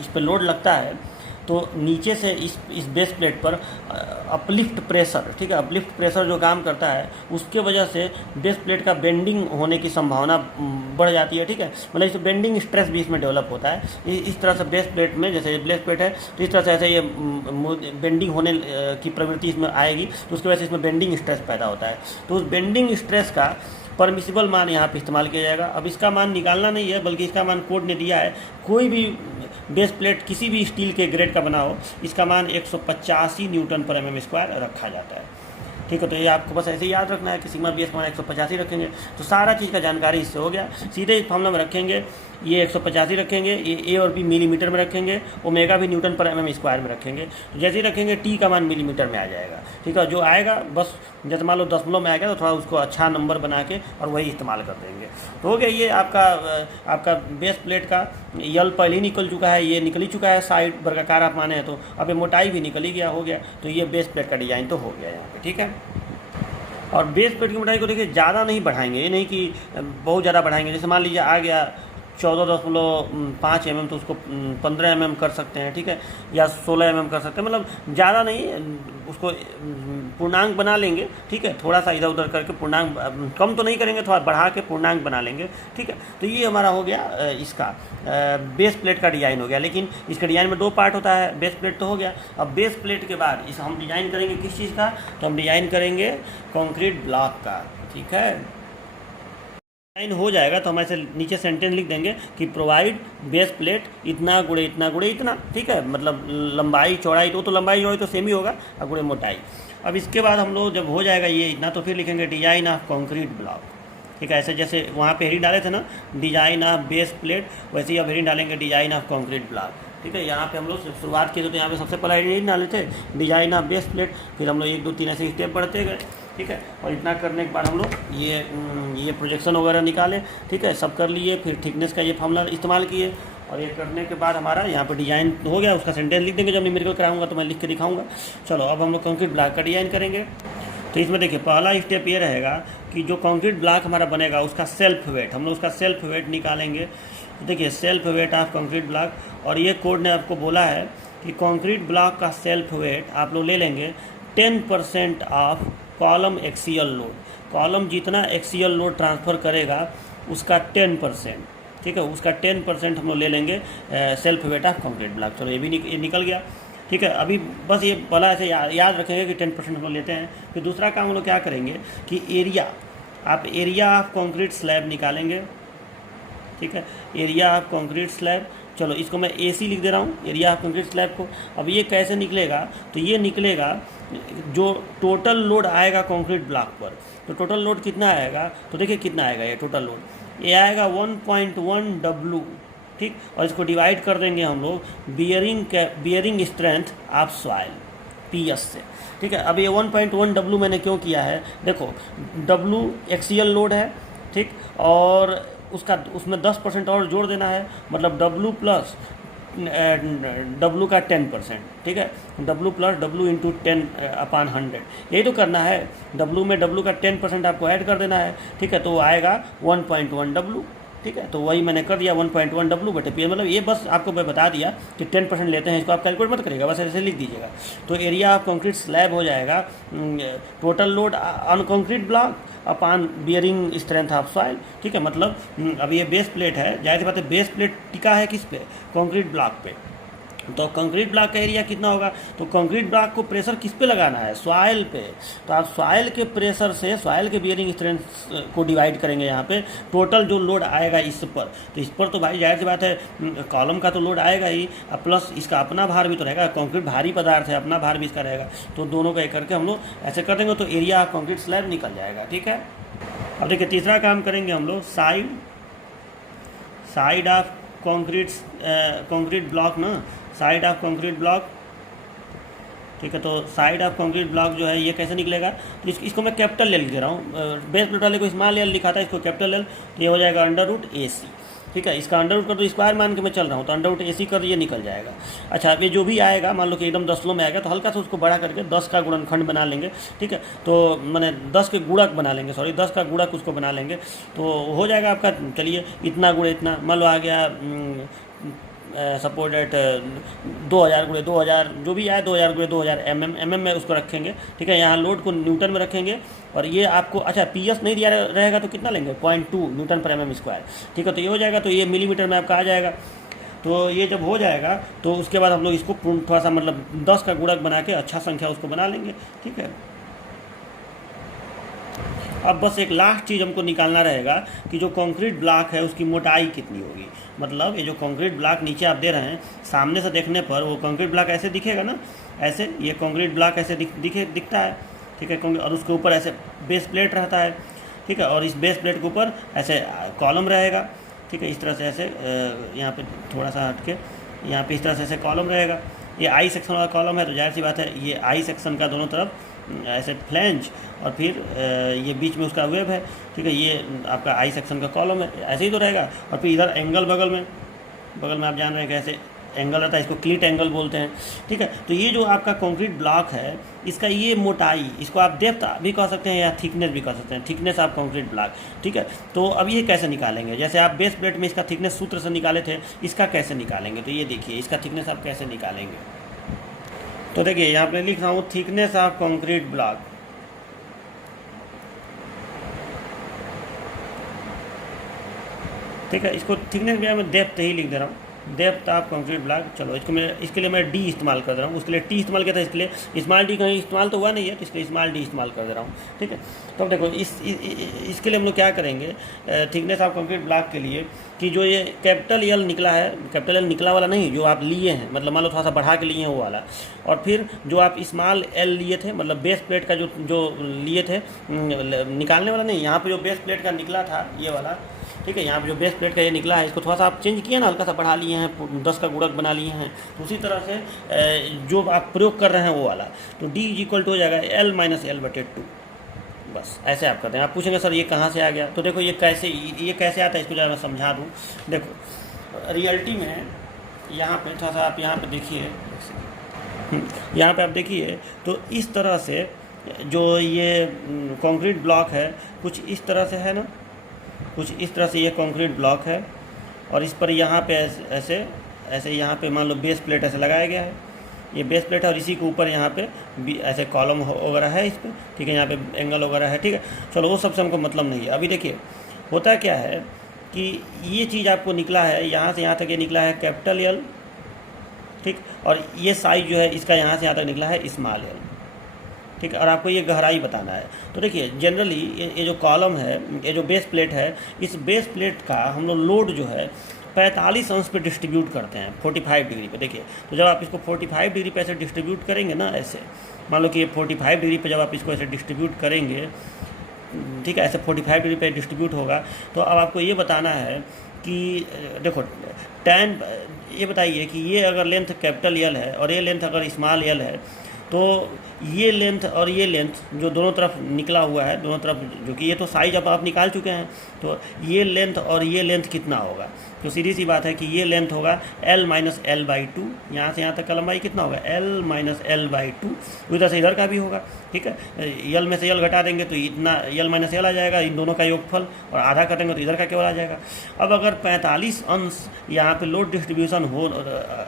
इस पे लोड लगता है तो नीचे से इस बेस प्लेट पर अपलिफ्ट प्रेशर, ठीक है, अपलिफ्ट प्रेशर जो काम करता है उसके वजह से बेस प्लेट का बेंडिंग होने की संभावना बढ़ जाती है, ठीक है। मतलब इस बेंडिंग स्ट्रेस भी इसमें डेवलप होता है। इस तरह से बेस प्लेट में, जैसे बेस प्लेट है तो इस तरह से ऐसे ये बेंडिंग होने की प्रवृत्ति इसमें आएगी, तो उसकी वजह से इसमें बेंडिंग स्ट्रेस पैदा होता है। तो उस बेंडिंग स्ट्रेस का परमिसिबल मान यहाँ पे इस्तेमाल किया जाएगा। अब इसका मान निकालना नहीं है, बल्कि इसका मान कोड ने दिया है, कोई भी बेस प्लेट किसी भी स्टील के ग्रेड का बना हो, इसका मान 185 न्यूटन पर mm² रखा जाता है, ठीक है। तो ये आपको बस ऐसे ही याद रखना है कि सिग्मा BS का मान 185 रखेंगे। तो सारा चीज़ का जानकारी इससे हो गया। सीधे इस फार्मूला में रखेंगे, ये 185 रखेंगे, ये ए और बी मिलीमीटर में रखेंगे, ओमेगा भी न्यूटन पर mm² में रखेंगे। तो जैसे ही रखेंगे टी का मान मिलीमीटर में आ जाएगा, ठीक है। जो आएगा बस, जैसे मान लो दशमलव में आ गया तो थोड़ा उसको अच्छा नंबर बना के और वही इस्तेमाल कर देंगे। तो हो गया ये आपका बेस प्लेट का यल पहले ही निकल चुका है, ये निकल ही चुका है, साइड वर्गाकार आप माने हैं तो अब ये मोटाई भी निकल ही गया, हो गया। तो ये बेस प्लेट का डिज़ाइन तो हो गया यहाँ पे, ठीक है। और बेस प्लेट की मोटाई को देखिए ज़्यादा नहीं बढ़ाएंगे, ये नहीं कि बहुत ज़्यादा बढ़ाएंगे। जैसे मान लीजिए आ गया 14.5 mm, तो उसको 15 mm कर सकते हैं, ठीक है, या 16 mm कर सकते हैं, मतलब ज़्यादा नहीं, उसको पूर्णांक बना लेंगे, ठीक है, थोड़ा सा इधर उधर करके पूर्णांक कम तो नहीं करेंगे, थोड़ा बढ़ा के पूर्णांक बना लेंगे, ठीक है। तो ये हमारा हो गया इसका बेस प्लेट का डिज़ाइन हो गया। लेकिन इसके डिज़ाइन में 2 पार्ट होता है, बेस प्लेट तो हो गया। अब बेस प्लेट के बाद इस हम डिज़ाइन करेंगे किस चीज़ का, तो हम डिज़ाइन करेंगे कंक्रीट ब्लॉक का, ठीक है। डिज़ाइन हो जाएगा तो हम ऐसे नीचे सेंटेंस लिख देंगे कि प्रोवाइड बेस प्लेट इतना गुणे इतना गुणे इतना, ठीक है, मतलब लंबाई चौड़ाई, तो लंबाई चौड़ाई तो सेम ही होगा, और गुणे मोटाई। अब इसके बाद हम लोग जब हो जाएगा ये इतना, तो फिर लिखेंगे डिज़ाइन ऑफ कंक्रीट ब्लॉक, ठीक है। ऐसे जैसे वहाँ पे हेडिंग डाले थे ना, डिज़ाइन ऑफ बेस प्लेट, वैसे ही अब हेडिंग डालेंगे डिज़ाइन ऑफ कंक्रीट ब्लॉक, ठीक है। यहाँ पे हम लोग शुरुआत किए थे तो यहाँ पे सबसे पहला हेडिंग डाले थे डिज़ाइन ऑफ बेस प्लेट, फिर हम लोग 1 2 3 ऐसे स्टेप बढ़ते गए, ठीक है। और इतना करने के बाद हम लोग ये प्रोजेक्शन वगैरह निकाले, ठीक है, सब कर लिए। फिर थिकनेस का ये फॉर्मूला इस्तेमाल किए, और ये करने के बाद हमारा यहाँ पे डिज़ाइन हो गया। उसका सेंटेंस लिख देंगे, जब न्यूमेरिकल कराऊंगा तो मैं लिख के दिखाऊंगा। चलो अब हम लोग कंक्रीट ब्लॉक का डिज़ाइन करेंगे। तो इसमें देखिए पहला स्टेप ये रहेगा कि जो कंक्रीट ब्लॉक हमारा बनेगा उसका सेल्फ वेट, हम लोग उसका सेल्फ वेट निकालेंगे। देखिए self weight of concrete block, और ये कोड ने आपको बोला है कि कंक्रीट ब्लॉक का सेल्फ वेट आप लोग ले लेंगे 10% of column axial load. Column जितना एक्सियल लोड ट्रांसफ़र करेगा उसका 10%, ठीक है, उसका 10% हम लोग ले लेंगे self weight of concrete block. चलो ये भी निकल गया, ठीक है। अभी बस ये पहला ऐसे याद रखेंगे कि 10% हम लोग लेते हैं। फिर दूसरा काम हम लोग क्या करेंगे कि एरिया ऑफ कंक्रीट स्लैब निकालेंगे, ठीक है, एरिया ऑफ कंक्रीट स्लैब। चलो इसको मैं AC लिख दे रहा हूँ, एरिया ऑफ कंक्रीट स्लैब को। अब ये कैसे निकलेगा, तो ये निकलेगा जो टोटल लोड आएगा कंक्रीट ब्लॉक पर। तो टोटल लोड कितना आएगा, तो देखिए कितना आएगा ये टोटल लोड, ये आएगा 1.1 W, ठीक। और इसको डिवाइड कर देंगे हम लोग bearing strength of soil PS से, ठीक है। अब ये 1.1 W मैंने क्यों किया है, देखो W एक्सियल लोड है, ठीक, और उसमें 10% और जोड़ देना है, मतलब W प्लस W का 10%, ठीक है, W प्लस W इंटू 10/100, यही तो करना है। W में W का 10% आपको ऐड कर देना है, ठीक है, तो आएगा 1.1 W, ठीक है। तो वही मैंने कर दिया 1.1 W बटे PS, मतलब ये बस आपको मैं बता दिया कि 10% लेते हैं, इसको आप कैलकुलेट मत करिएगा, बस ऐसे लिख दीजिएगा। तो एरिया ऑफ कंक्रीट स्लैब हो जाएगा total load on concrete block upon bearing strength of soil, ठीक है। मतलब अब ये बेस प्लेट है, जाहिर सी बात है बेस प्लेट टिका है किस पे, कंक्रीट ब्लॉक पे। तो कंक्रीट ब्लॉक का एरिया कितना होगा, तो कंक्रीट ब्लॉक को प्रेशर किस पे लगाना है, सॉइल पे। तो आप सॉइल के प्रेशर से सॉइल के बियरिंग स्ट्रेंथ को डिवाइड करेंगे यहाँ पे, टोटल जो लोड आएगा इस पर। तो इस पर तो भाई जाहिर सी बात है कॉलम का तो लोड आएगा ही, प्लस इसका अपना भार भी तो रहेगा, कंक्रीट भारी पदार्थ है, अपना भार भी इसका रहेगा। तो दोनों का एक करके हम लोग ऐसे कर देंगे तो एरिया ऑफ कंक्रीट स्लैब निकल जाएगा, ठीक है। अब देखिए तीसरा काम करेंगे हम लोग, साइड ऑफ कंक्रीट ब्लॉक ना, साइड ऑफ कंक्रीट ब्लॉक, ठीक है। तो साइड ऑफ कंक्रीट ब्लॉक जो है ये कैसे निकलेगा, तो इसको मैं कैपिटल L लिख दे रहा हूँ, बेस प्लेट वाले को स्मॉल L लिखा था, इसको कैपिटल L, तो ये हो जाएगा √AC, ठीक है। इसका अंडर रूट कर दो, स्क्वायर मान के मैं चल रहा हूँ, तो √AC कर ये निकल जाएगा। अच्छा अब ये जो भी आएगा, मान लो कि एकदम दशलों में आएगा, तो हल्का सा उसको बड़ा करके 10 का गुणनखंड बना लेंगे, ठीक है। तो मैंने 10 के गुणक बना लेंगे, 10 का गुणक उसको बना लेंगे, तो हो जाएगा आपका, चलिए इतना गुणे इतना, मान लो आ गया सपोज डेट 2000 × 2000 जो भी आए, 2000 × 2000 mm में उसको रखेंगे, ठीक है। यहाँ लोड को न्यूटन में रखेंगे, और ये आपको अच्छा PS नहीं दिया रहेगा तो कितना लेंगे, 0.2 N/mm², ठीक है। तो ये हो जाएगा, तो ये मिलीमीटर में आपका आ जाएगा। तो ये जब हो जाएगा तो उसके बाद हम लोग इसको थोड़ा सा मतलब 10 का गुणक बना के अच्छा संख्या उसको बना लेंगे, ठीक है। अब बस एक लास्ट चीज़ हमको निकालना रहेगा कि जो कंक्रीट ब्लॉक है उसकी मोटाई कितनी होगी। मतलब ये जो कंक्रीट ब्लॉक नीचे आप दे रहे हैं, सामने से देखने पर वो कंक्रीट ब्लॉक ऐसे दिखेगा ना, ऐसे ये कंक्रीट ब्लॉक ऐसे दिखता है, ठीक है। और उसके ऊपर ऐसे बेस प्लेट रहता है, ठीक है। और इस बेस प्लेट के ऊपर ऐसे कॉलम रहेगा, ठीक है। इस तरह से ऐसे यहाँ पे थोड़ा सा हट के यहाँ पे इस तरह से ऐसे कॉलम रहेगा। ये I सेक्शन वाला कॉलम है, तो जाहिर सी बात है ये I सेक्शन का दोनों तरफ ऐसे फ्लैंज, और फिर ये बीच में उसका वेब है, ठीक है। ये आपका I सेक्शन का कॉलम है, ऐसे ही तो रहेगा। और फिर इधर एंगल बगल में आप जान रहे हैं कैसे एंगल रहता है, इसको क्लीट एंगल बोलते हैं, ठीक है। तो ये जो आपका कंक्रीट ब्लॉक है, इसका ये मोटाई, इसको आप डेप्थ भी कह सकते हैं या थिकनेस भी कह सकते हैं, थिकनेस ऑफ कंक्रीट ब्लॉक, ठीक है। तो अब ये कैसे निकालेंगे, जैसे आप बेस प्लेट में इसका थिकनेस सूत्र से निकाले थे, इसका कैसे निकालेंगे, तो ये देखिए इसका थिकनेस आप कैसे निकालेंगे। तो देखिए यहाँ पे लिख रहा हूँ थिकनेस ऑफ कंक्रीट ब्लॉक, ठीक है। इसको थिकनेस भी मैं डेप्थ ही लिख दे रहा हूँ, डेप्थ ऑफ कंक्रीट ब्लॉक। चलो इसके लिए मैं डी इस्तेमाल कर रहा हूँ, उसके लिए टी इस्तेमाल किया था, इसके लिए स्मॉल डी कहीं इस्तेमाल तो हुआ नहीं है, तो इसके लिए स्मॉल डी इस्तेमाल कर दे रहा हूँ, ठीक है। तो अब देखो इसके लिए हम लोग क्या करेंगे थिकनेस ऑफ कंक्रीट ब्लॉक के लिए, कि जो ये कैपिटल एल निकला है, कैपिटल एल निकला वाला नहीं, जो आप लिए हैं, मतलब मान लो थोड़ा सा बढ़ा के लिए हैं वो वाला, और फिर जो आप स्मॉल एल लिए थे, मतलब बेस प्लेट का जो लिए थे, निकालने वाला नहीं, यहाँ पर जो बेस प्लेट का निकला था ये वाला, ठीक है। यहाँ पे जो बेस प्लेट का ये निकला है, इसको थोड़ा सा आप चेंज किए ना, हल्का सा बढ़ा लिए हैं, 10 का गुणक बना लिए हैं, तो उसी तरह से जो आप प्रयोग कर रहे हैं वो वाला, तो D इक्वल टू हो जाएगा L माइनस L/2, बस ऐसे आप करते हैं। आप पूछेंगे सर ये कहाँ से आ गया, तो देखो ये कैसे आता है, इसको जरा मैं समझा दूँ। देखो रियलिटी में यहाँ पे थोड़ा सा आप यहाँ पे देखिए, यहाँ पे आप देखिए, तो इस तरह से जो ये कंक्रीट ब्लॉक है कुछ इस तरह से है ना, कुछ इस तरह से ये कंक्रीट ब्लॉक है, और इस पर यहाँ पे ऐसे यहाँ पे मान लो बेस प्लेट ऐसे लगाया गया है, ये बेस प्लेट है, और इसी के ऊपर यहाँ पे ऐसे कॉलम वगैरह है इस पर, ठीक है, यहाँ पे एंगल वगैरह है, ठीक है। चलो वो सबसे हमको मतलब नहीं है। अभी देखिए होता क्या है कि ये चीज़ आपको निकला है, यहाँ से यहाँ तक ये निकला है कैपिटल एल, ठीक, और ये साइज जो है इसका यहाँ से यहाँ तक निकला है स्मॉल एल, ठीक है, और आपको ये गहराई बताना है। तो देखिए जनरली ये जो कॉलम है, ये जो बेस प्लेट है, इस बेस प्लेट का हम लोग लोड जो है 45 अंश पे डिस्ट्रीब्यूट करते हैं, 45 डिग्री पे। देखिए तो जब आप इसको 45 डिग्री पे ऐसे डिस्ट्रीब्यूट करेंगे ना, ऐसे मान लो कि ये 45 डिग्री पे जब आप इसको ऐसे डिस्ट्रीब्यूट करेंगे, ठीक है, ऐसे 45 डिग्री पे डिस्ट्रीब्यूट होगा, तो अब आपको ये बताना है कि देखो टैन, ये बताइए कि ये अगर लेंथ कैपिटल एल है और ये लेंथ अगर स्मॉल एल है, तो ये लेंथ और ये लेंथ जो दोनों तरफ निकला हुआ है, दोनों तरफ, जो कि ये तो साइज अब आप निकाल चुके हैं, तो ये लेंथ और ये लेंथ कितना होगा, तो सीधी सी बात है कि ये लेंथ होगा L माइनस L/2, यहाँ से यहाँ तक का लंबाई कितना होगा L माइनस L/2, उधर से इधर का भी होगा, ठीक है। L में से L घटा देंगे तो इतना L माइनस L आ जाएगा, इन दोनों का योगफल, और आधा करेंगे तो इधर का केवल आ जाएगा। अब अगर 45 अंश यहाँ पे लोड डिस्ट्रीब्यूशन हो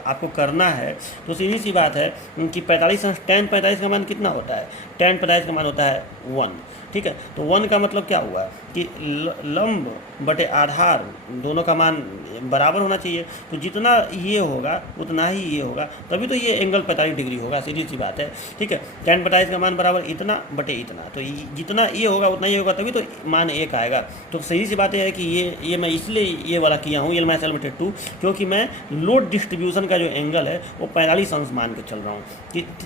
आपको करना है, तो सीधी सी बात है कि 45 अंश tan 45 का मान कितना होता है, tan 45 का मान होता है 1, ठीक है। तो 1 का मतलब क्या हुआ कि लंब बटे आधार दोनों का मान बराबर होना चाहिए, तो जितना ये होगा उतना ही ये होगा, तभी तो ये एंगल 45 डिग्री होगा, सीधी सी बात है, ठीक है। tan 45 का मान बराबर इतना बटे इतना, तो जितना ये होगा उतना ही होगा, तभी तो मान 1 आएगा। तो सही सी बात यह है कि ये मैं इसलिए ये वाला किया हूँ L माइनस L/2, क्योंकि मैं लोड डिस्ट्रीब्यूशन का जो एंगल है वो 45 अंश मान के चल रहा हूँ,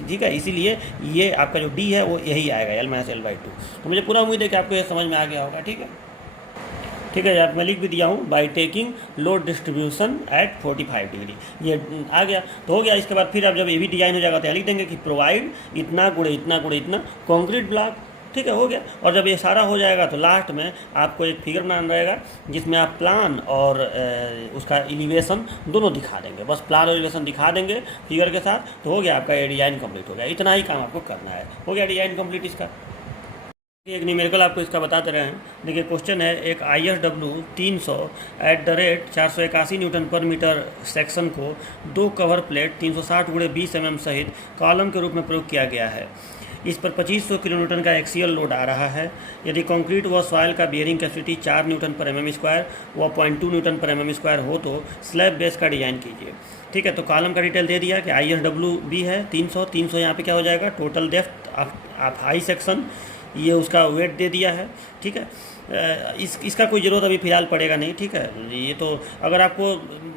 ठीक है। इसीलिए ये आपका जो D है वो यही आएगा L माइनस L/2। तो मुझे पूरा उम्मीद है कि आपको ये समझ में आ गया होगा, ठीक है, ठीक है यार। मैं लिख भी दिया हूँ by taking load distribution at 45 degree, ये आ गया तो हो गया। इसके बाद फिर आप जब ये भी डिजाइन हो जाएगा तो लिख देंगे कि प्रोवाइड इतना गुणे इतना गुणे इतना कंक्रीट ब्लॉक, ठीक है, हो गया। और जब ये सारा हो जाएगा तो लास्ट में आपको एक फिगर बनाना रहेगा जिसमें आप प्लान और उसका एलिवेशन दोनों दिखा देंगे, बस प्लान और एलिवेशन दिखा देंगे फिगर के साथ, तो हो गया आपका ये डिजाइन कंप्लीट हो गया। इतना ही काम आपको करना है, हो गया डिजाइन कंप्लीट इसका। एक न्यूमेरिकल आपको इसका बताते रहे हैं। देखिए क्वेश्चन है, एक ISW 300 @ 481 Nm/m सेक्शन को 2 कवर प्लेट 360 × 20 mm सहित कॉलम के रूप में प्रयोग किया गया है। इस पर 2500 kN का एक्सियल लोड आ रहा है। यदि कंक्रीट व सॉइल का बियरिंग कैपेसिटी 4 Nm/mm² व 0.2 Nm/m² हो तो स्लैब बेस का डिज़ाइन कीजिए, ठीक है। तो कॉलम का डिटेल दे दिया कि ISW भी है 300 यहाँ पे क्या हो जाएगा, total depth of high section, ये उसका वेट दे दिया है, ठीक है। इसका कोई ज़रूरत अभी फ़िलहाल पड़ेगा नहीं, ठीक है। ये तो अगर आपको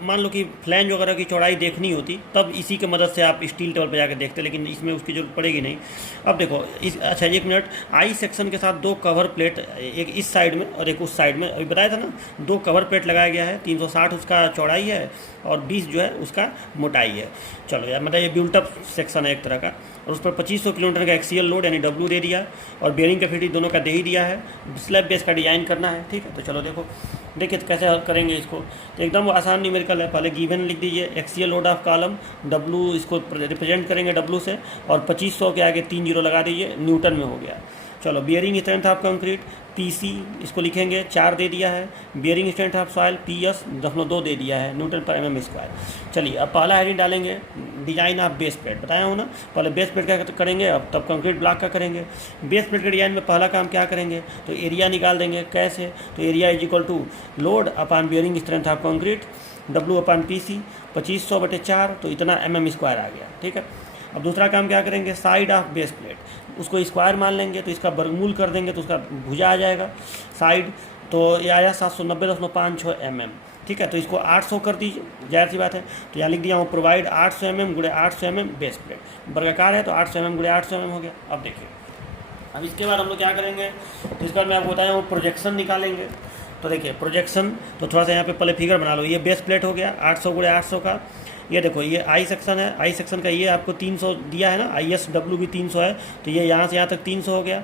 मान लो कि फ्लैंज वगैरह की चौड़ाई देखनी होती तब इसी के मदद से आप स्टील टेबल पर जाकर देखते, लेकिन इसमें उसकी ज़रूरत पड़ेगी नहीं। अब देखो अच्छा 1 मिनट, आई सेक्शन के साथ 2 कवर प्लेट, एक इस साइड में और एक उस साइड में, अभी बताया था ना, 2 कवर प्लेट लगाया गया है, 360 उसका चौड़ाई है और 20 जो है उसका मोटाई है। चलो यार, मतलब ये बिल्टअप सेक्शन है एक तरह का, और उस पर 2500 kN का एक्सियल लोड यानी W दे दिया, और बेयरिंग कैपेसिटी दोनों का दे ही दिया है। स्लैब बेस का डिजाइन करना है। ठीक है, तो चलो देखिए तो कैसे हल करेंगे इसको। तो एकदम आसान न्यूमेरिकल है। पहले गिवन लिख दीजिए axial load of column W, इसको रिप्रेजेंट करेंगे W से, और 2500 के आगे 3 जीरो लगा दीजिए, न्यूटन में हो गया। चलो bearing strength of concrete PC इसको लिखेंगे 4 दे दिया है। Bearing strength of soil PS 0.2 दे दिया है न्यूटन पर mm स्क्वायर। चलिए अब पहला हेडिंग डालेंगे डिजाइन ऑफ बेस प्लेट। बताया हूँ ना, पहले बेस प्लेट का करेंगे, अब तब कंक्रीट ब्लॉक का करेंगे। बेस प्लेट के डिजाइन में पहला काम क्या करेंगे, तो एरिया निकाल देंगे। कैसे, तो area is equal to load upon bearing strength of concrete W upon PC 2500/4, तो इतना mm स्क्वायर आ गया। ठीक है, अब दूसरा काम क्या करेंगे, साइड ऑफ बेस प्लेट, उसको स्क्वायर मान लेंगे, तो इसका वर्गमूल कर देंगे तो उसका भुजा आ जाएगा साइड, तो ये आया 790.56 mm। ठीक है, तो इसको 800 कर दीजिए, जाहिर सी बात है। तो यहाँ लिख दिया हूँ प्रोवाइड 800 mm गुणे 800 mm बेस प्लेट, वर्गाकार है तो 800 mm गुणे 800 mm हो गया। अब देखिए, अब इसके बाद हम लोग क्या करेंगे, तो इसके बाद मैं आपको बताया हूँ प्रोजेक्शन निकालेंगे। तो देखिए प्रोजेक्शन, तो थोड़ा सा यहाँ पे पहले फिगर बना लो। ये बेस प्लेट हो गया 800 गुणे 800 का। ये देखो ये आई सेक्शन है, आई सेक्शन का ये आपको 300 दिया है ना, ISW भी 300 है, तो ये यहाँ से यहाँ तक 300 हो गया।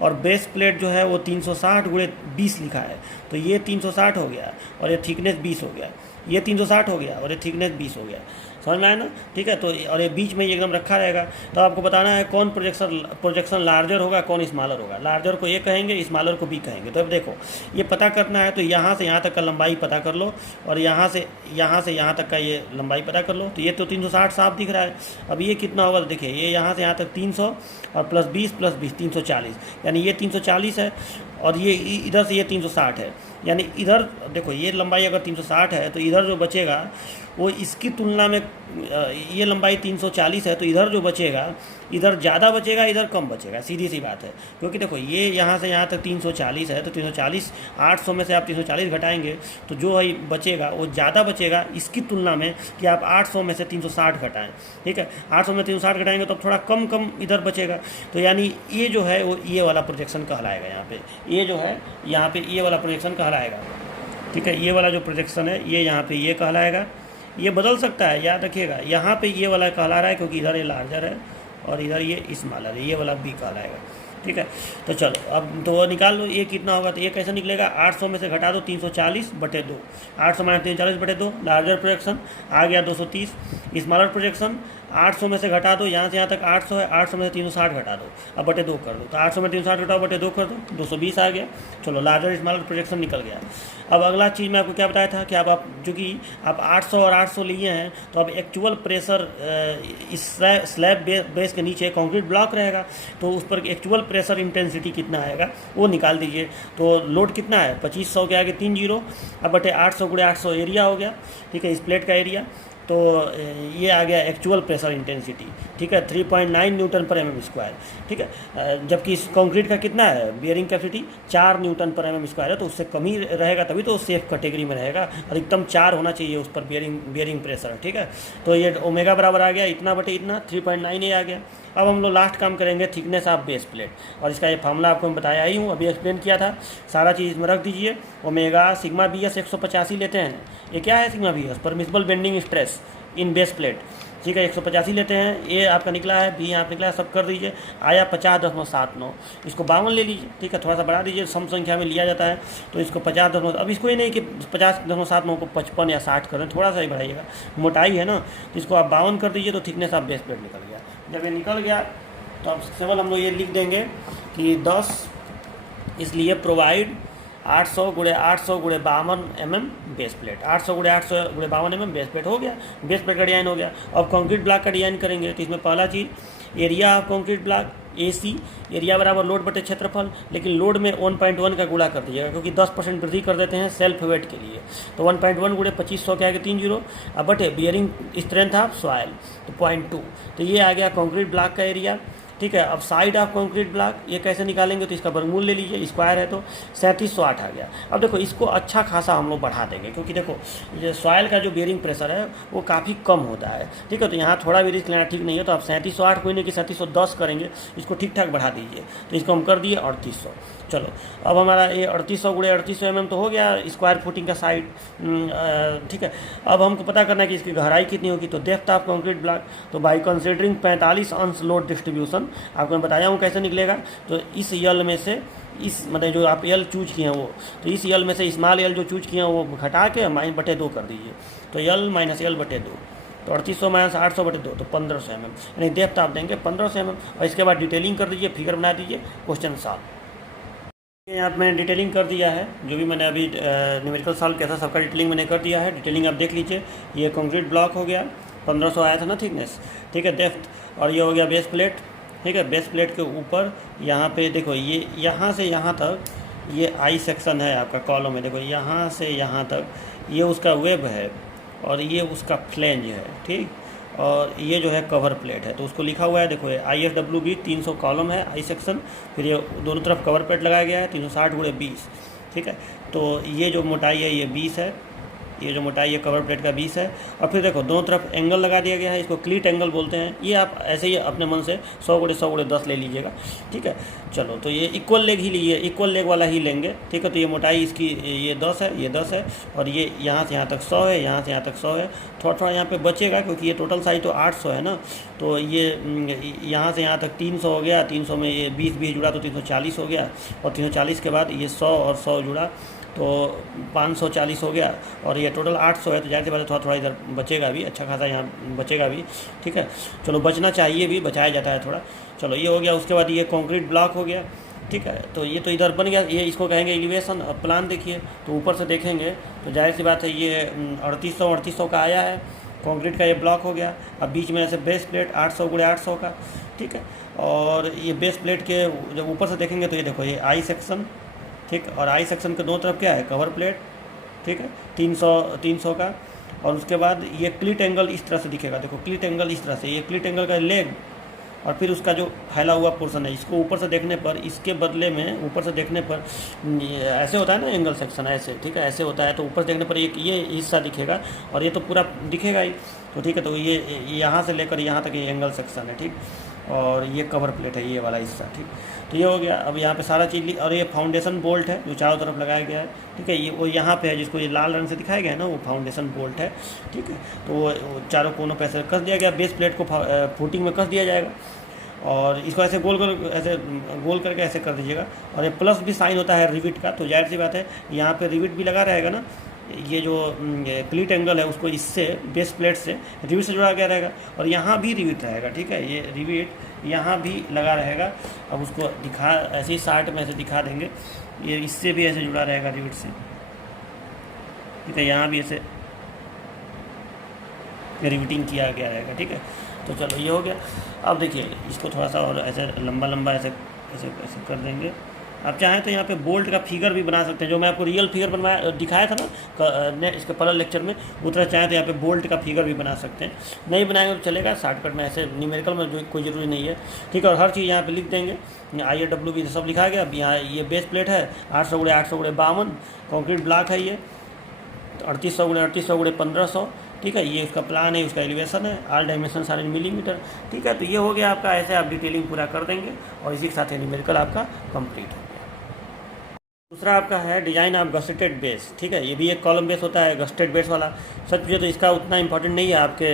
और बेस प्लेट जो है वो 360 गुणे 20 लिखा है, तो ये 360 हो गया, और ये थिकनेस 20 हो गया। ये 360 हो गया और ये थिकनेस 20 हो गया। समझ में आया ना। ठीक है, तो और ये बीच में ये एकदम रखा रहेगा। तो आपको बताना है कौन प्रोजेक्शन लार्जर होगा, कौन स्मॉलर होगा। लार्जर को ये कहेंगे, स्मॉलर को भी कहेंगे। तो अब देखो ये पता करना है, तो यहाँ से यहाँ तक का लंबाई पता कर लो, और यहाँ से यहाँ तक का ये लंबाई पता कर लो। तो ये तो 360 साफ दिख रहा है। अब ये कितना होगा, तो देखिए ये यहाँ से यहाँ तक 300 और प्लस 20 340, यानी ये 340 है, और ये इधर से ये 360 है। यानी इधर देखो ये लंबाई अगर 360 है, तो इधर जो बचेगा वो इसकी तुलना में ये लंबाई 340 है, तो इधर जो बचेगा, इधर ज़्यादा बचेगा, इधर कम बचेगा, सीधी सी बात है। क्योंकि देखो ये यहाँ से यहाँ तक 340 है, तो 340 800 में से आप 340 घटाएंगे, तो जो है बचेगा वो ज़्यादा बचेगा इसकी तुलना में कि आप 800 में से 360 घटाएँ। ठीक है, 800 में 360 घटाएंगे तो थोड़ा कम इधर बचेगा। तो यानी ये जो है वो ये वाला प्रोजेक्शन कहलाएगा। यहाँ पे ये जो है, यहाँ पे ये वाला प्रोजेक्शन कहलाएगा। ठीक है, ये वाला जो प्रोजेक्शन है ये यहाँ पे ये कहलाएगा। ये बदल सकता है, याद रखिएगा। यहाँ पे ये वाला कहला रहा है क्योंकि इधर ये लार्जर है और इधर ये स्मॉलर है, ये वाला भी कहलाएगा। ठीक है, तो चलो अब तो निकाल लो ये कितना होगा। तो ये कैसे निकलेगा, 800 में से घटा दो 340/2, 800 - 340/2, लार्जर प्रोजेक्शन आ गया 230। स्मॉलर प्रोजेक्शन 800 में से घटा दो, यहाँ से यहाँ तक 800 है, 800 में से 360 घटा दो, अब /2 कर दो। तो 800 में 360 घटाओ, /2 कर दो, 220 आ गया। चलो लार्जर स्मॉलर प्रोजेक्शन निकल गया। अब अगला चीज़ मैं आपको क्या बताया था कि अब आप चूँकि आप 800 और 800 लिए हैं, तो अब एक्चुअल प्रेशर इस स्लैब बेस के नीचे कंक्रीट ब्लॉक रहेगा, तो उस पर एक्चुअल प्रेशर इंटेंसिटी कितना आएगा वो निकाल दीजिए। तो लोड कितना है, 2500 के आगे 3 जीरो, अब बटे 800 गुणे 800 एरिया हो गया। ठीक है, इस प्लेट का एरिया, तो ये आ गया एक्चुअल प्रेशर इंटेंसिटी। ठीक है, 3.9 न्यूटन पर mm स्क्वायर। ठीक है, जबकि इस कंक्रीट का कितना है, बियरिंग कैपेसिटी 4 न्यूटन पर mm स्क्वायर है, तो उससे कम ही रहेगा, तभी तो सेफ कैटेगरी में रहेगा। अधिकतम 4 होना चाहिए उस पर बियरिंग प्रेशर। ठीक है, तो ये ओमेगा बराबर आ गया इतना बटे इतना, 3.9 ये आ गया। अब हम लोग लास्ट काम करेंगे थिकनेस ऑफ बेस प्लेट, और इसका ये फार्मूला आपको मैं बताया ही हूँ, अभी एक्सप्लेन किया था। सारा चीज़ इसमें रख दीजिए। ओमेगा सिग्मा BS 185 लेते हैं। ये क्या है sigma BS, permissible bending stress in base plate. ठीक है, 185 लेते हैं। ये आपका निकला है, B यहाँ निकला है, सब कर दीजिए। आया 50.79, इसको 52 ले लीजिए। ठीक है, थोड़ा सा बढ़ा दीजिए, सम संख्या में लिया जाता है, तो इसको 50. अब इसको ये नहीं कि 50.79 को 55 या 60 करें, थोड़ा सा ही बढ़ाइएगा, मोटाई है ना, तो इसको आप 52 कर दीजिए, तो थिकनेस ऑफ बेस प्लेट निकल गया। जब ये निकल गया तो अब केवल हम लोग ये लिख देंगे कि 10, इसलिए प्रोवाइड 800 गुणे 800 गुणे 52 mm बेस प्लेट, 800 गुणे 800 गुणे 52 mm बेस प्लेट हो गया। बेस प्लेट का डिजाइन हो गया। अब कंक्रीट ब्लॉक का डिजाइन करेंगे, तो इसमें पहला चीज़ area of concrete block AC, area बराबर लोड बटे क्षेत्रफल, लेकिन लोड में 1.1 का गुणा कर दीजिएगा, क्योंकि 10% वृद्धि कर देते हैं सेल्फ वेट के लिए। तो 1.1 गुणे 2500 के आगे 3 जीरो, अब बटे बियरिंग स्ट्रेंथ ऑफ सॉइल, तो 0.2। तो ये आ गया कंक्रीट ब्लॉक का एरिया। ठीक है, अब साइड ऑफ कंक्रीट ब्लॉक ये कैसे निकालेंगे, तो इसका वर्गमूल ले लीजिए, स्क्वायर है तो 3708 आ गया। अब देखो इसको अच्छा खासा हम लोग बढ़ा देंगे, क्योंकि देखो ये सॉइल का जो बियरिंग प्रेशर है वो काफ़ी कम होता है। ठीक है, तो यहाँ थोड़ा भी रिस्क लेना ठीक नहीं है, तो आप 3708 कोई नहीं कि 3710 करेंगे, इसको ठीक ठाक बढ़ा दीजिए। तो इसको हम कर दिए 3800। चलो अब हमारा ये 3800 गुणे 3800 mm तो हो गया स्क्वायर फुटिंग का साइड। ठीक है, अब हमको पता करना है कि इसकी गहराई कितनी होगी, तो डेप्थ ऑफ कंक्रीट ब्लॉक, तो बाई कंसिडरिंग 45 अंश लोड डिस्ट्रीब्यूशन, आपको मैं बताया हूँ कैसे निकलेगा। तो इस यल में से इस मतलब जो आप यल चूज किए हैं वो, तो इस यल में से स्मॉल यल जो चूज किए हैं वो घटा के -/2 कर दीजिए। तो यल माइनस यल बटे 2, तो 3800 माइनस 800 बटे 2, तो 1500 mm, यानी डेप्थ आप देंगे 1500 mm। और इसके बाद डिटेलिंग कर दीजिए, फिगर बना दीजिए, क्वेश्चन सॉल्व। यहाँ पे मैंने डिटेलिंग कर दिया है, जो भी मैंने अभी न्यूमेरिकल सॉल्व किया था सबका डिटेलिंग मैंने कर दिया है। डिटेलिंग आप देख लीजिए, ये कंक्रीट ब्लॉक हो गया, 1500 आया था ना थिकनेस, ठीक है, डेप्थ। और ये हो गया बेस प्लेट, ठीक है। बेस प्लेट के ऊपर यहाँ पे देखो, ये यहाँ से यहाँ तक ये आई सेक्शन है आपका कॉलम में, देखो यहाँ से यहाँ तक ये उसका वेब है और ये उसका फ्लेंज है, ठीक। और ये जो है कवर प्लेट है, तो उसको लिखा हुआ है, देखो IFWB 300 कॉलम है आई सेक्शन, फिर ये दोनों तरफ कवर प्लेट लगाया गया है 360/20, ठीक है। तो ये जो मोटाई है ये 20 है, ये जो मोटाई है कवर प्लेट का 20 है। और फिर देखो दोनों तरफ एंगल लगा दिया गया है, इसको क्लीट एंगल बोलते हैं। ये आप ऐसे ही अपने मन से 100/100/10 ले लीजिएगा, ठीक है। चलो, तो ये इक्वल लेग ही लीजिए, इक्वल लेग वाला ही लेंगे, ठीक है। तो ये मोटाई इसकी ये 10 है, ये 10 है, और ये यहाँ से यहाँ तक 100 है, यहाँ से यहाँ तक 100 है। थोड़ा थोड़ा यहाँ पे बचेगा क्योंकि ये टोटल साइज तो 800 है ना, तो ये यहाँ से यहाँ तक 300 हो गया, 300 में ये 20 जुड़ा तो 340 हो गया, और 340 के बाद ये 100 और 100 जुड़ा तो 540 हो गया, और ये टोटल 800 है। तो जाहिर सी बात है थोड़ा थोड़ा इधर बचेगा भी, अच्छा खासा यहाँ बचेगा भी, ठीक है। चलो, बचना चाहिए भी, बचाया जाता है थोड़ा। चलो, ये हो गया। उसके बाद ये कंक्रीट ब्लॉक हो गया, ठीक है। तो ये तो इधर बन गया, ये इसको कहेंगे एलिवेशन। अब प्लान देखिए, तो ऊपर से देखेंगे तो जाहिर सी बात है ये 3800 का आया है, कंक्रीट का ये ब्लॉक हो गया। अब बीच में ऐसे बेस प्लेट 800x800 का, ठीक है। और ये बेस प्लेट के जब ऊपर से देखेंगे तो ये देखो ये आई सेक्शन, ठीक। और आई सेक्शन के दोनों तरफ क्या है, कवर प्लेट, ठीक है, 300 का। और उसके बाद ये क्लीट एंगल इस तरह से दिखेगा, देखो क्लीट एंगल इस तरह से, ये क्लीट एंगल का लेग, और फिर उसका जो फैला हुआ पोर्शन है, इसको ऊपर से देखने पर, इसके बदले में ऊपर से देखने पर ऐसे होता है ना एंगल सेक्शन, ऐसे, ठीक है, ऐसे होता है। तो ऊपर से देखने पर ये हिस्सा दिखेगा, और ये तो पूरा दिखेगा ही, तो ठीक है। तो ये यहाँ से लेकर यहाँ तक ये एंगल सेक्शन है, ठीक। और ये कवर प्लेट है, ये वाला हिस्सा, ठीक। तो ये हो गया। अब यहाँ पे सारा चीज़, और ये फाउंडेशन बोल्ट है जो चारों तरफ लगाया गया है, ठीक है। ये वो यहाँ पे है जिसको ये लाल रंग से दिखाया गया है ना, वो फाउंडेशन बोल्ट है, ठीक है। तो वो चारों कोनों पे ऐसे कस दिया गया, बेस प्लेट को फुटिंग में कस दिया जाएगा, और इसको ऐसे गोल करके ऐसे कर दीजिएगा। और ये प्लस भी साइन होता है रिविट का, तो जाहिर सी बात है यहाँ पे रिविट भी लगा रहेगा ना। ये जो क्लीट एंगल है उसको इससे बेस प्लेट से रिविट से जुड़ा गया रहेगा, और यहाँ भी रिविट रहेगा, ठीक है। ये रिविट यहाँ भी लगा रहेगा। अब उसको दिखा, ऐसे ही शार्ट में ऐसे दिखा देंगे, ये इससे भी ऐसे जुड़ा रहेगा रिविट से, ठीक है। यहाँ भी ऐसे रिविटिंग किया गया रहेगा, ठीक है। तो चलो, ये हो गया। अब देखिए इसको थोड़ा सा और ऐसे लंबा ऐसे ऐसे ऐसे कर देंगे। आप चाहें तो यहाँ पे बोल्ट का फिगर भी बना सकते हैं, जो मैं आपको रियल फिगर बनवाया दिखाया था ना इसके पहले लेक्चर में, उस तरह चाहें तो यहाँ पे बोल्ट का फिगर भी बना सकते हैं। नहीं बनाएंगे तो चलेगा, शॉर्टकट में ऐसे न्यूमेरिकल में जो कोई ज़रूरी नहीं है, ठीक है। और हर चीज़ यहाँ पे लिख देंगे, IFWB सब लिखा गया। अब यहाँ ये बेस प्लेट है 800x800x52, कॉन्क्रीट ब्लॉक है ये 3800x3800x1500, ठीक है। ये उसका प्लान है, उसका एलिवेशन है, ऑल डायमेंशन सारे मिलीमीटर, ठीक है। तो ये हो गया आपका, ऐसे आप डिटेलिंग पूरा कर देंगे, और इसी के साथ न्यूमेरिकल आपका कंप्लीट हो गया। दूसरा आपका है डिजाइन ऑफ गस्टेड बेस, ठीक है। ये भी एक कॉलम बेस होता है, गस्टेड बेस वाला। सच पूछे तो इसका उतना इंपॉर्टेंट नहीं है आपके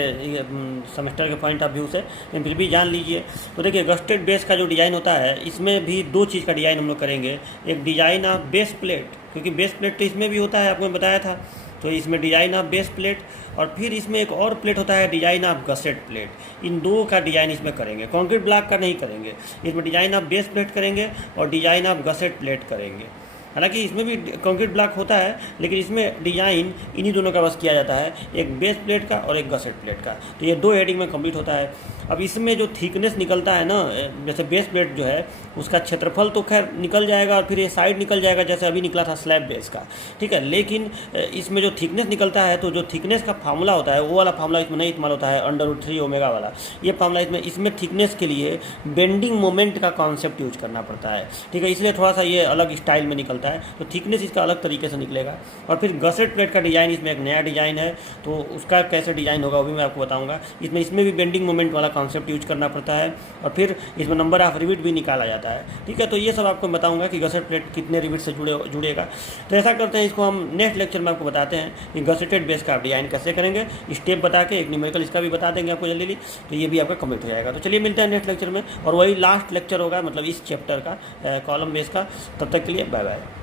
सेमेस्टर के पॉइंट ऑफ व्यू से, लेकिन फिर भी जान लीजिए। तो देखिए, गस्टेड बेस का जो डिज़ाइन होता है, इसमें भी दो चीज़ का डिज़ाइन हम लोग करेंगे। एक डिज़ाइन ऑफ बेस प्लेट, क्योंकि बेस प्लेट तो इसमें भी होता है, आपको मैं बताया था। तो इसमें डिज़ाइन ऑफ बेस प्लेट, और फिर इसमें एक और प्लेट होता है डिज़ाइन ऑफ गसेट प्लेट। इन दो का डिज़ाइन इसमें करेंगे, कंक्रीट ब्लॉक का नहीं करेंगे। इसमें डिज़ाइन ऑफ बेस प्लेट करेंगे और डिज़ाइन ऑफ गसेट प्लेट करेंगे। हालांकि इसमें भी कंक्रीट ब्लॉक होता है, लेकिन इसमें डिज़ाइन इन्हीं दोनों का बस किया जाता है, एक बेस प्लेट का और एक गसेट प्लेट का। तो ये दो हेडिंग में कंप्लीट होता है। अब इसमें जो थिकनेस निकलता है ना, जैसे बेस प्लेट जो है उसका क्षेत्रफल तो खैर निकल जाएगा, और फिर ये साइड निकल जाएगा जैसे अभी निकला था स्लैब बेस का, ठीक है। लेकिन इसमें जो थिकनेस निकलता है, तो जो थिकनेस का फार्मूला होता है वो वाला फार्मूला इसमें नहीं इस्तेमाल होता है, √3 ओमेगा वाला। ये फार्मूला इसमें थिकनेस के लिए बेंडिंग मोमेंट का कॉन्सेप्ट यूज करना पड़ता है, ठीक है। इसलिए थोड़ा सा ये अलग स्टाइल में निकलता है। बनता है, तो थिकनेस इसका अलग तरीके से निकलेगा। और फिर गसेट प्लेट का डिज़ाइन, इसमें एक नया डिज़ाइन है, तो उसका कैसे डिज़ाइन होगा वो भी मैं आपको बताऊँगा। इसमें भी बेंडिंग मोमेंट वाला कॉन्सेप्ट यूज करना पड़ता है, और फिर इसमें नंबर ऑफ रिविट भी निकाला जाता है। ठीक है, तो ये सब आपको बताऊँगा कि गसेट प्लेट कितने रिविट से जुड़ेगा। तो ऐसा करते हैं, इसको हम नेक्स्ट लेक्चर में आपको बताते हैं कि गसेटेड बेस का आप डिज़ाइन कैसे करेंगे, स्टेप बता के एक न्यूमेरिकल इसका भी बता देंगे आपको जल्दी। तो ये भी आपका कंप्लीट हो जाएगा। तो चलिए मिलते हैं नेक्स्ट लेक्चर में, और वही लास्ट लेक्चर होगा मतलब इस चैप्टर का, कॉलम बेस का। तब तक के लिए बाय बाय।